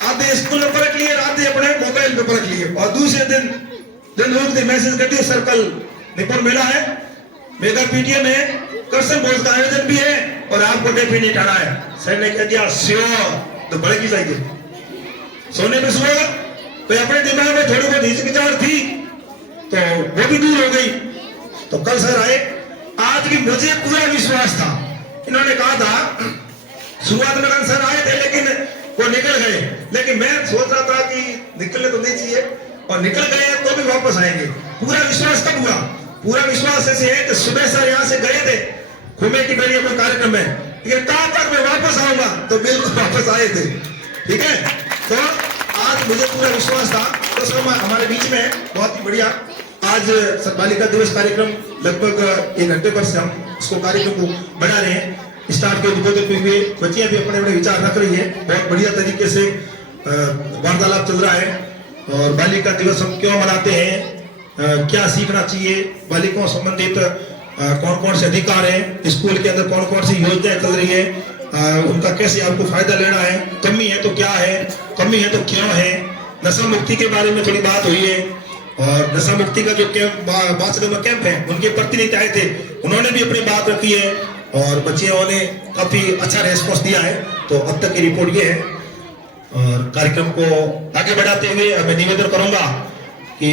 आधे स्कूल में परख लिए, आधे अपने मोबाइल पे परख लिए, और दूसरे दिन लोग मैसेज कर दिए सर कल निपुण मेला है, मेगा पीटीएम है, कर्सम भोज का आयोजन भी है और आपको डेफिनेट आना है। सर ने कह दिया श्योर, तो बड़े की चाहिए सोने पे सुबह। तो अपने दिमाग में थोड़ी बहुत हिचकिचाहट थी तो वो भी दूर हो गई। तो कल सर आए, आज भी मुझे पूरा विश्वास था। इन्होंने कहा था शुरुआत में सर आए थे लेकिन वो निकल गए, लेकिन मैं सोच रहा था कि निकलने तो नहीं चाहिए, और निकल गए तो भी वापस आएंगे। पूरा विश्वास कब हुआ? पूरा विश्वास ऐसे है कि सुबह सर यहाँ से गए थे घूमे की मेरी अपने कार्यक्रम में, लेकिन कहाँ तक मैं वापस आऊंगा, तो बिल्कुल वापस आए थे, ठीक है। तो आज मुझे पूरा विश्वास था। तो सर हमारे बीच में बहुत ही बढ़िया आज सर बालिका दिवस कार्यक्रम लगभग 1 घंटे पर से हम इसको कार्यक्रम को बढ़ा रहे हैं। स्टाफ के उद्बोधक हुए, बच्चियां भी अपने अपने विचार रख रही है, बहुत बढ़िया तरीके से वार्तालाप चल रहा है। और बालिका दिवस हम क्यों मनाते हैं, क्या सीखना चाहिए, बालिकाओं संबंधित कौन कौन से अधिकार हैं, स्कूल के अंदर कौन कौन सी योजनाएं चल रही है, उनका कैसे आपको फायदा लेना है, कमी है तो क्या है, कमी है तो क्यों है। नशा मुक्ति के बारे में थोड़ी बात हुई है, और नशा मुक्ति का जो कैंप बांसगांव कैंप है उनके प्रतिनिधि आए थे, उन्होंने भी अपनी बात रखी है और बच्चियों ने काफी अच्छा रेस्पॉन्स दिया है। तो अब तक की रिपोर्ट ये है, और कार्यक्रम को आगे बढ़ाते हुए मैं निवेदन करूंगा कि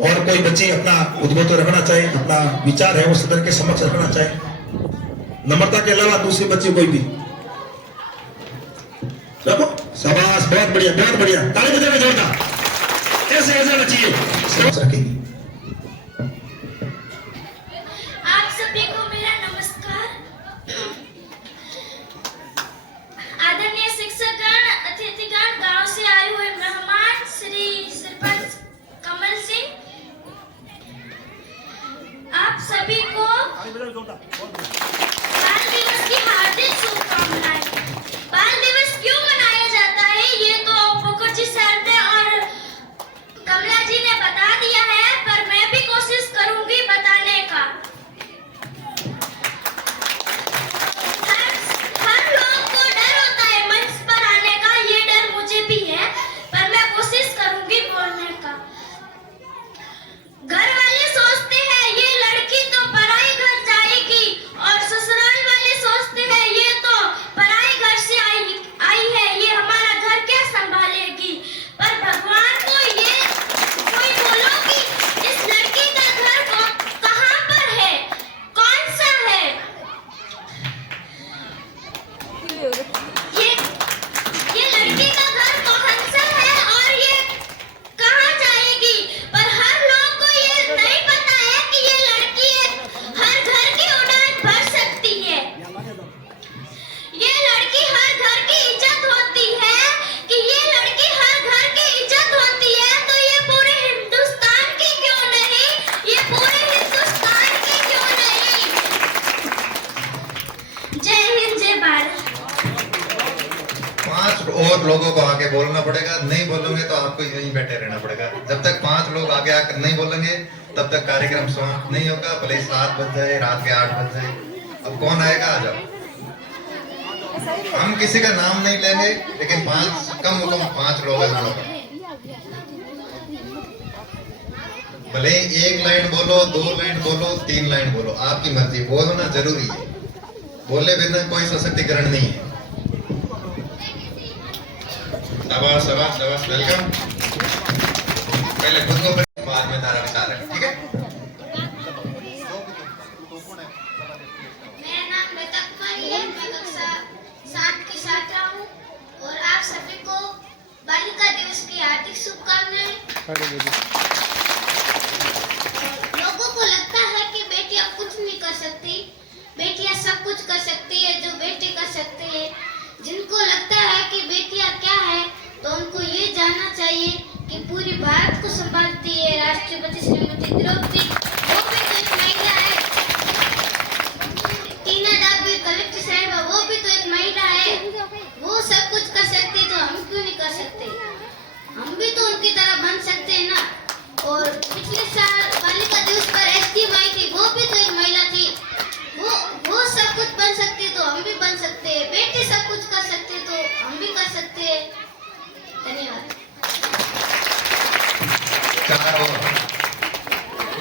और कोई बच्चे अपना उद्बोधन रखना चाहे, अपना विचार है वो सदन के समक्ष रखना चाहे, नम्रता के अलावा दूसरे बच्चे कोई भी रखो। शाबाश, बहुत बढ़िया, बहुत बढ़िया, ताली बजाओ जोरदार। ऐसे ऐसे बच्चे रखेंगे। आप सभी को मेरा नमस्कार। आदरणीय शिक्षकगण, अतिथिगण, गांव से आए हुए मेहमान, श्री सरपंच कमल सिंह, आप सभी को बाल दिवस की हार्दिक शुभकामनाएं। बाल दिवस क्यों मनाया जाता है ये तो मुखर्जी सर ने और कमला जी ने बता दिया है, पर मैं भी कोशिश करूंगी बताने का। हर लोग को डर होता है मंच पर आने का, ये डर मुझे भी है, पर मैं कोशिश करूंगी बोलने का। घर वाले सोचते हैं ये लड़की तो पराई घर जाएगी, और ससुराल वाले सोचते हैं ये तो पराई घर से आई है, ये हमारा घर क्या संभालेगी। पर भगवान को ये कोई बोलो कि इस लड़की का घर कहाँ पर है, कौन सा है। ये लड़की का घर कौन सा है और ये कहाँ जाएगी। पर हर लोग को ये नहीं पता है कि ये लड़की हर घर की उड़ान भर सकती है। ये लड़की हर घर की इज्जत होती है, कि ये लड़की हर घर की इज्जत होती है, तो ये पूरे हिंदुस्तान की क्यों नहीं, ये पूरे हिंदुस्तान की क्यों नहीं। जय हिंद, जय भारत। 5 और लोगों को आगे बोलना पड़ेगा, नहीं बोलोगे तो आपको यहीं बैठे रहना पड़ेगा। जब तक 5 लोग आगे आकर नहीं बोलेंगे तब तक कार्यक्रम समाप्त नहीं होगा, भले ही 7 बज जाए, रात के 8 बज जाए। अब कौन आएगा, आ जाओ। हम किसी का नाम नहीं लेंगे, लेकिन 5 कम से कम 5 लोग हैं। भले 1 लाइन बोलो, 2 लाइन बोलो, 3 लाइन बोलो, आपकी मर्जी, बोलना जरूरी है। बोले बिना कोई सशक्तिकरण नहीं है। शाबाश शाबाश शाबाश, वेलकम। पहले खुद को बाद में तारा विचार है, ठीक है।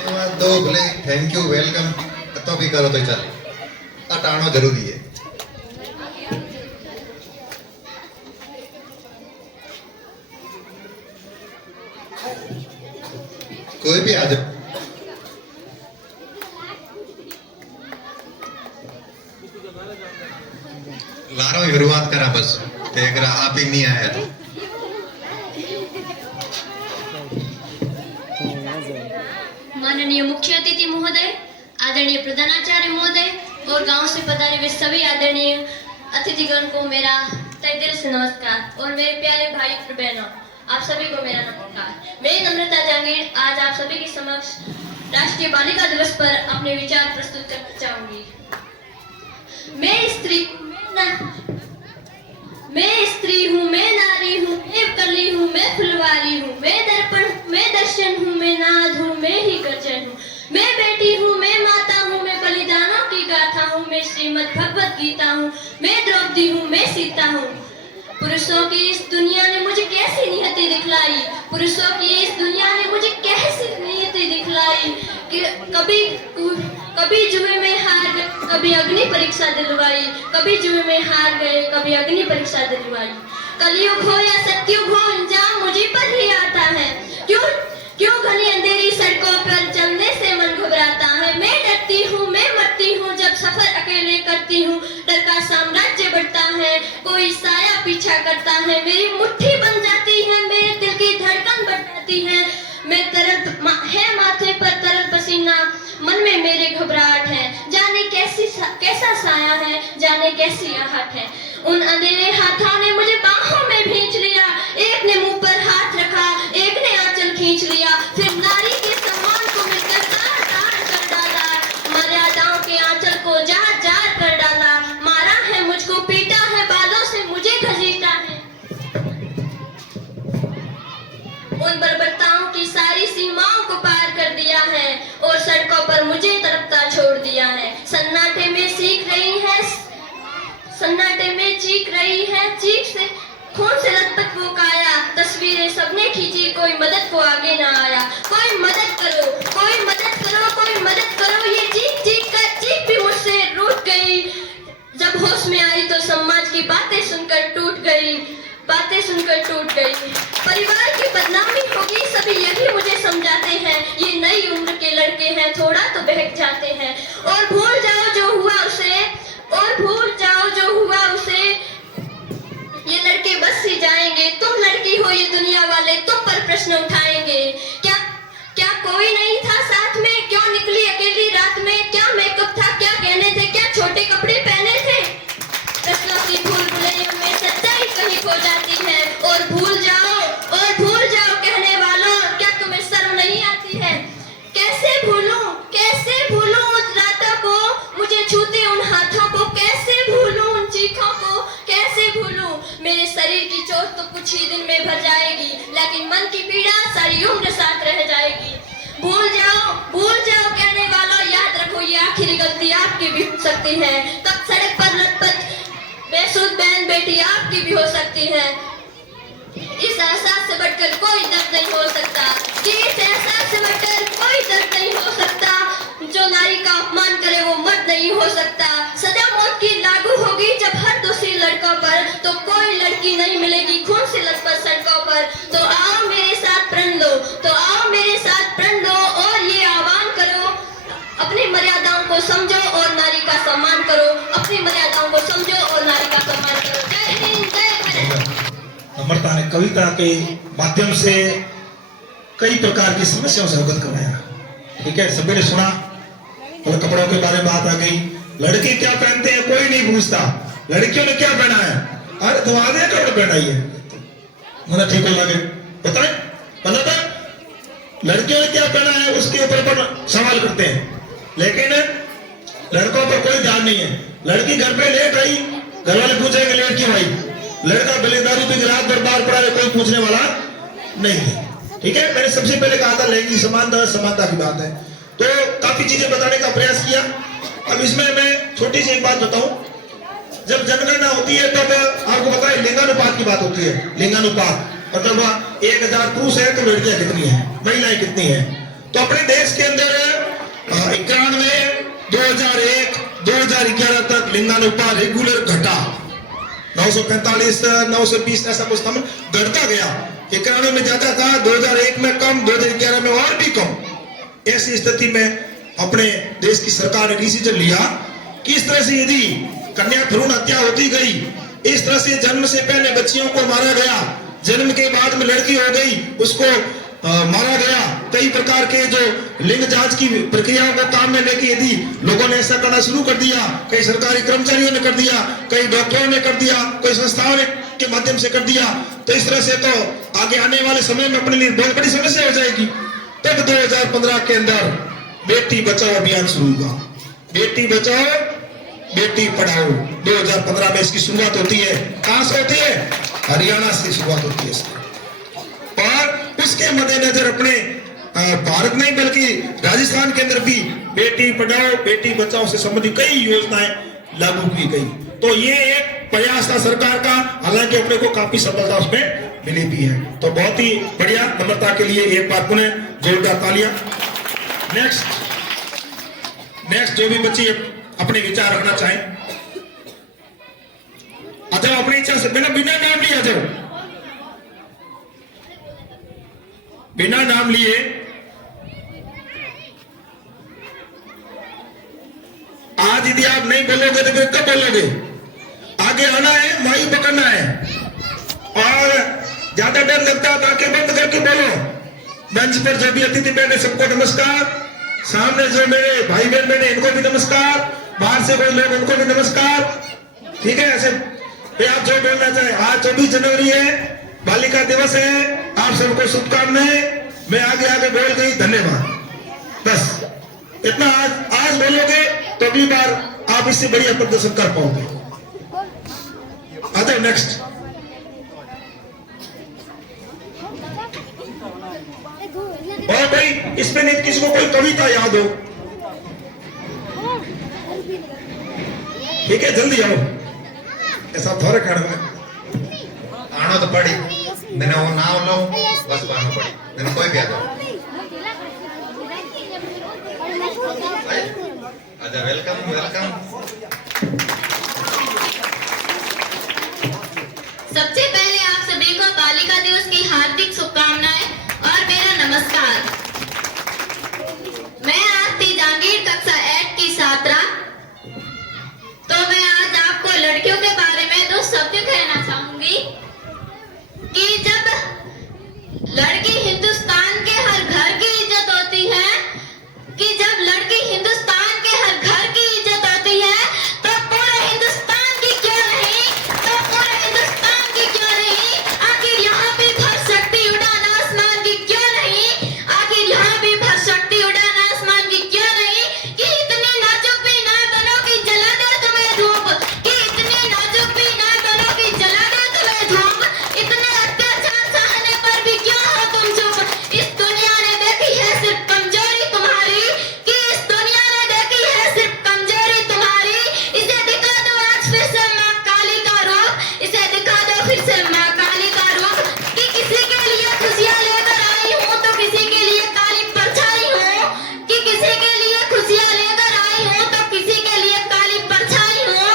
धन्यवाद दो बोले थैंक यू वेलकम तो भी करो तो चले अटाणो जरूरी है। कोई भी आ जाओ। लारो ही शुरुआत करा बस देख रहा आप ही नहीं आया तो माननीय मुख्य अतिथि महोदय, आदरणीय प्रधानाचार्य महोदय और गांव से पधारे हुए सभी आदरणीय अतिथिगण को मेरा तहे दिल से नमस्कार और मेरे प्यारे भाई और बहनों आप सभी को मेरा नमस्कार। मैं नम्रता जहांगीर आज आप सभी के समक्ष राष्ट्रीय बालिका दिवस पर अपने विचार प्रस्तुत करना चाहूंगी। मैं स्त्री हूँ, मैं नारी हूँ, मैं कली हूँ, मैं फुलवारी हूँ, मैं दर्पण हूँ, मैं दर्शन हूँ, मैं नाद हूँ, मैं ही गर्जन हूँ, मैं बेटी हूँ, मैं माता हूँ, मैं बलिदानों की गाथा हूँ, मैं श्रीमद् भगवत गीता हूँ, मैं द्रौपदी हूँ, मैं सीता हूँ। पुरुषों की इस दुनिया ने मुझे कैसी नियति दिखलाई, पुरुषों की इस दुनिया ने मुझे कैसी नियति दिखलाई कि कभी जुए में हार गए, कभी अग्नि परीक्षा दिलवाई, कभी जुए में हार गए, कभी अग्नि परीक्षा दिलवाई। कलयुग हो या सत्युग हो अंजाम मुझे पर ही आता है। क्यों घनी अंधेरी सड़कों पर चलने से मन घबराता है। मैं डरती हूँ, मैं मरती हूँ जब सफर अकेले करती हूँ। डर का साम्राज्य बढ़ता है, कोई साया पीछा करता है, मेरी मुट्ठी बन जाती है, मेरे दिल की धड़कन बढ़ जाती है। मैं है माथे पर तरल पसीना, मन में मेरे घबराहट है, जाने कैसा साया है, जाने कैसी आहट है। उन अंधेरे हाथों ने मुझे बाहों में भींच लिया, एक ने मुंह पर हाथ रखा, एक ने आंचल खींच लिया, फिर नारी के सम्मान को मिलकर तार कर डाला, मर्यादाओं के आंचल को जार कर डाला, मारा है मुझको, पीटा है, बालों से मुझे घसीटा है। उन बर्बरताओं की सारी सीमाओं को पार कर दिया है और सड़कों पर मुझे तड़पता छोड़ दिया है। सन्नाटे में चीख रही है, चीख से खून से लथपथ वो काया, तस्वीरें सबने खींची, कोई मदद को आगे ना आया। कोई मदद करो, कोई मदद करो, कोई मदद करो, ये चीख भी मुझसे रूठ गई। जब होश में आई तो समाज की बातें सुनकर टूट गई। परिवार की बदनामी होगी, सभी यही मुझे समझाते हैं, ये नई उम्र के लड़के हैं, थोड़ा तो बहक जाते हैं। और भूल जाओ जो हुआ उसे, ये लड़के बस ही जाएंगे। तुम लड़की हो, ये दुनिया वाले तुम पर प्रश्न उठाएंगे। क्या कोई नहीं था साथ में? क्यों निकली अकेली रात में? क्या मेकअप था, क्या गहने थे, क्या छोटे कपड़े पहने थे? प्रश्नों की भूल भुलैया में सच्चाई कहीं खो जाती है। और भूल जाओ कहने वालों, क्या तुम्हें शर्म नहीं आती है? कैसे भूलूं उन रातों को, मुझे छूते उन हाथों को, कैसे भूलूं उन चीखों को, कैसे भूलूं? मेरे शरीर की चोट तो कुछ ही दिन में भर जाएगी, लेकिन मन की पीड़ा सारी उम्र साथ रह जाएगी। भूल जाओ कहने वालों, याद रखो ये आखिरी गलती आपकी भी हो सकती है। तब सड़क पर लटपट बेसुध बहन बेटी आपकी भी हो सकती है। इस एहसास से बढ़कर कोई दर्द नहीं हो सकता, जो नारी का अपमान करे वो मर्द नहीं हो सकता। सजा मौत की लागू होगी जब हर दोषी लड़कों पर, तो कोई लड़की नहीं मिलेगी खून से लथपथ सड़कों पर। तो आओ मेरे साथ प्रण लो और ये आह्वान करो, अपनी मर्यादाओं को समझो और नारी का सम्मान करो। अपनी मर्यादाओं को समझो और नारी का सम्मान करो। जय हिंद, जय भारत। नम्रता ने कविता के माध्यम से कई प्रकार की समस्याओं से अवगत करवाया। ठीक है, सभी ने सुना और कपड़ों के बारे में बात आ गई। लड़के क्या पहनते हैं कोई नहीं पूछता, लड़कियों ने क्या पहना है, अरे तुम्हारे कपड़े पहनाई है, मुझे ठीक लगे बताए पता लड़कियों ने क्या पहना है उसके ऊपर पर सवाल करते हैं, लेकिन लड़कों पर कोई ध्यान नहीं है। लड़की घर पे लेट आई, घर वाले पूछेंगे लेट क्यों आई, लड़का बेलेदारी पे रात भर बाहर पड़ा है, कोई पूछने वाला नहीं है। ठीक है, मैंने सबसे पहले कहा था लैंगिक समानता की बात है, तो काफी चीजें बताने का प्रयास किया। अब इसमें मैं छोटी सी एक बात बताऊं, जब जनगणना होती है तब आपको पता है लिंगानुपात की बात होती है। लिंगानुपात मतलब 1000 पुरुष है तो लड़कियां कितनी है, महिलाएं कितनी है। तो अपने देश के अंदर 91, 2001, 2011 तक लिंगानुपात रेगुलर घटा, 945, 920 ऐसा कुछ था, घटता गया। 91 में ज्यादा था, 2001 में कम, 2011 में और भी कम। ऐसी स्थिति में अपने देश की सरकार ने डिसीजन लिया कि इस तरह से यदि कन्या भ्रूण हत्या होती गई, इस तरह से जन्म से पहले बच्चियों को मारा गया, जन्म के बाद में लड़की हो गई उसको मारा गया, कई प्रकार के जो लिंग जांच की प्रक्रियाओं को काम में लेके यदि लोगों ने ऐसा करना शुरू कर दिया, कई सरकारी कर्मचारियों ने कर दिया, कई डॉक्टरों ने कर दिया, कई संस्थाओं ने के माध्यम से कर दिया, तो इस तरह से तो आगे आने वाले समय में अपने लिए बहुत बड़ी समस्या हो जाएगी। तब 2015 के अंदर बेटी बचाओ अभियान शुरू हुआ। बेटी बचाओ बेटी पढ़ाओ 2015 में इसकी शुरुआत होती है। कहां से होती है? हरियाणा से शुरुआत होती है इसकी। और उसके मद्देनजर अपने भारत नहीं बल्कि राजस्थान के अंदर भी बेटी पढ़ाओ बेटी बचाओ से संबंधित कई योजनाएं लागू की गई। तो ये एक प्रयास था सरकार का, हालांकि अपने को काफी सफलता उसमें मिली भी है। तो बहुत ही बढ़िया, नम्रता के लिए एक बार पुनः जोरदार तालियां। नेक्स्ट जो भी बच्ची अपने विचार रखना चाहें, आ जाओ अपनी इच्छा से, बिना नाम लिए आ जाओ, बिना नाम लिए। आज यदि आप नहीं बोलोगे तो फिर कब बोलोगे? आगे आना है, माई पकड़ना है, और ज्यादा डर लगता है तो आंखें बंद करके बोलो। मंच पर जो भी अतिथि बैठे सबको नमस्कार, सामने जो मेरे भाई बहन बैठे इनको भी नमस्कार, बाहर से कोई लोग उनको भी नमस्कार। ठीक है, ऐसे आप जो बोलना चाहे। आज 24 जनवरी है, बालिका दिवस है, आप सबको शुभकामनाएं। मैं आगे बोल गई, धन्यवाद। बस इतना आज बोलोगे तो अगली बार आप इससे बढ़िया प्रदर्शन कर पाओगे। आता नेक्स्ट। और भाई इसमें नहीं किसी को कोई कविता याद हो? ठीक है, जल्दी आओ, ऐसा थोड़ा खड़ा आनो तो पड़ी मैंने वो नाम लो बस आनो पड़ी मैंने कोई भी आ जाओ। अच्छा, वेलकम वेलकम। सबसे पहले आप सभी को बालिका दिवस की हार्दिक शुभकामनाएं और मेरा नमस्कार। मैं आरती जहांगीर कक्षा 8 की छात्रा। तो मैं आज आपको लड़कियों के बारे में 2 शब्द कहना चाहूंगी कि जब लड़की हिंदुस्तान के हर घर की इज्जत होती है, कि जब लड़की हिंदुस्तान के हर घर की इज्जत होती है, तो पूरे हिंदुस्तान की क्यों नहीं, तो पूरे हिंदुस्तान की क्यों नहीं, आखिर यहाँ भी भर सकती उड़ान आसमान की क्यों नहीं, आखिर यहाँ भी भर सकती उड़ान आसमान की क्यों नहीं, कि इतनी नाजुक भी ना बनो कि जला दे तुम्हें धूप, कि इतनी नाजुक भी ना बनो कि जला दे तुम्हें धूप, इतने अत्याचार सहने पर भी क्यों हो तुम चुप। इस दुनिया ने देखी है सिर्फ कमजोरी तुम्हारी, कि इस दुनिया ने देखी है सिर्फ कमजोरी तुम्हारी। इसे दिखा दो आज फिर से माँ काली का रूप, इसे दिखा दो फिर से माँ काली का रूप, कि किसी के लिए खुशियाँ लेकर आई हूँ तो किसी के लिए काली परछाई हूँ, कि किसी के लिए खुशियाँ लेकर आई हूँ तो किसी के लिए काली परछाई हूँ।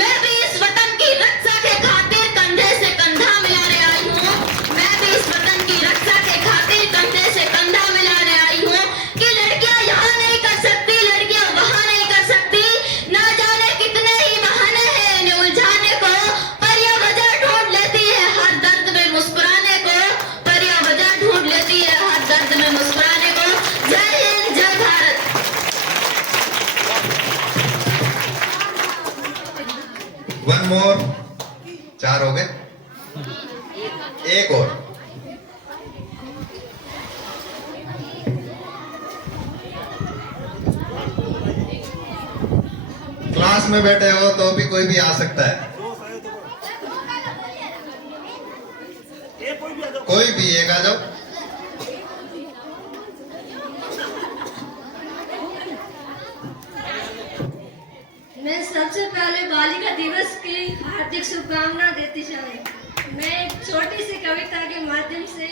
मैं भी इस वतन की रक्षा के खातिर कंधे से कंधा मिलाने आई हूँ, मैं भी इस वतन की रक्षा के खातिर कंधे से कंधा मिलाने आई हूँ, कि लड़कियां यहाँ नहीं कर सकती, लड़कियां वहाँ नहीं कर सकती। ना जाने कितने ही बहाने हैं इन्हें उलझाने को, पर यह वजह ढूंढ लेती है हर दर्द में मुस्कुराने को, पर यह वजह ढूंढ लेती है हर दर्द में मुस्कुराने को। जय हिंद, जय भारत। वन मोर, 4 हो गए, एक और। क्लास में बैठे हो तो भी कोई भी आ सकता है, कोई भी एक आ जाओ। मैं सबसे पहले बालिका दिवस की हार्दिक शुभकामना देती हूँ। मैं एक छोटी सी कविता के माध्यम से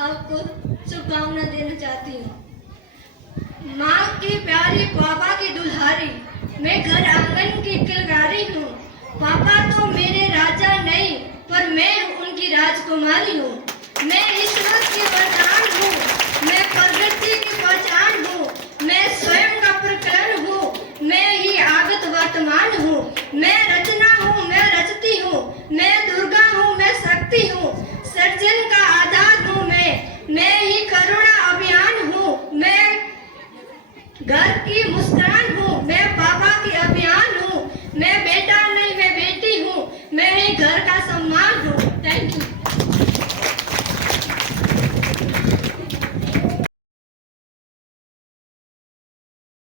आपको शुभकामना देना चाहती हूँ। माँ की प्यारी, पापा की दुल्हारी, मैं घर आंगन की किलकारी हूँ। पापा तो मेरे राजा नहीं, पर मैं उनकी राजकुमारी हूँ। मैं ईश्वर की वरदान हूँ, मैं प्रकृति की पहचान हूँ, मैं स्वयं का प्रकरण हूँ, मैं ही आगत वर्तमान हूँ। मैं रचना हूँ, मैं रचती हूँ, मैं दुर्गा हूँ, मैं शक्ति हूँ, सर्जन का आधार हूँ मैं ही करुणा अभियान हूँ, मैं घर की मुस्कान हूँ, मैं पापा की अभियान हूँ, मैं बेटा नहीं मैं बेटी हूँ, मैं ही घर का सम्मान हूँ।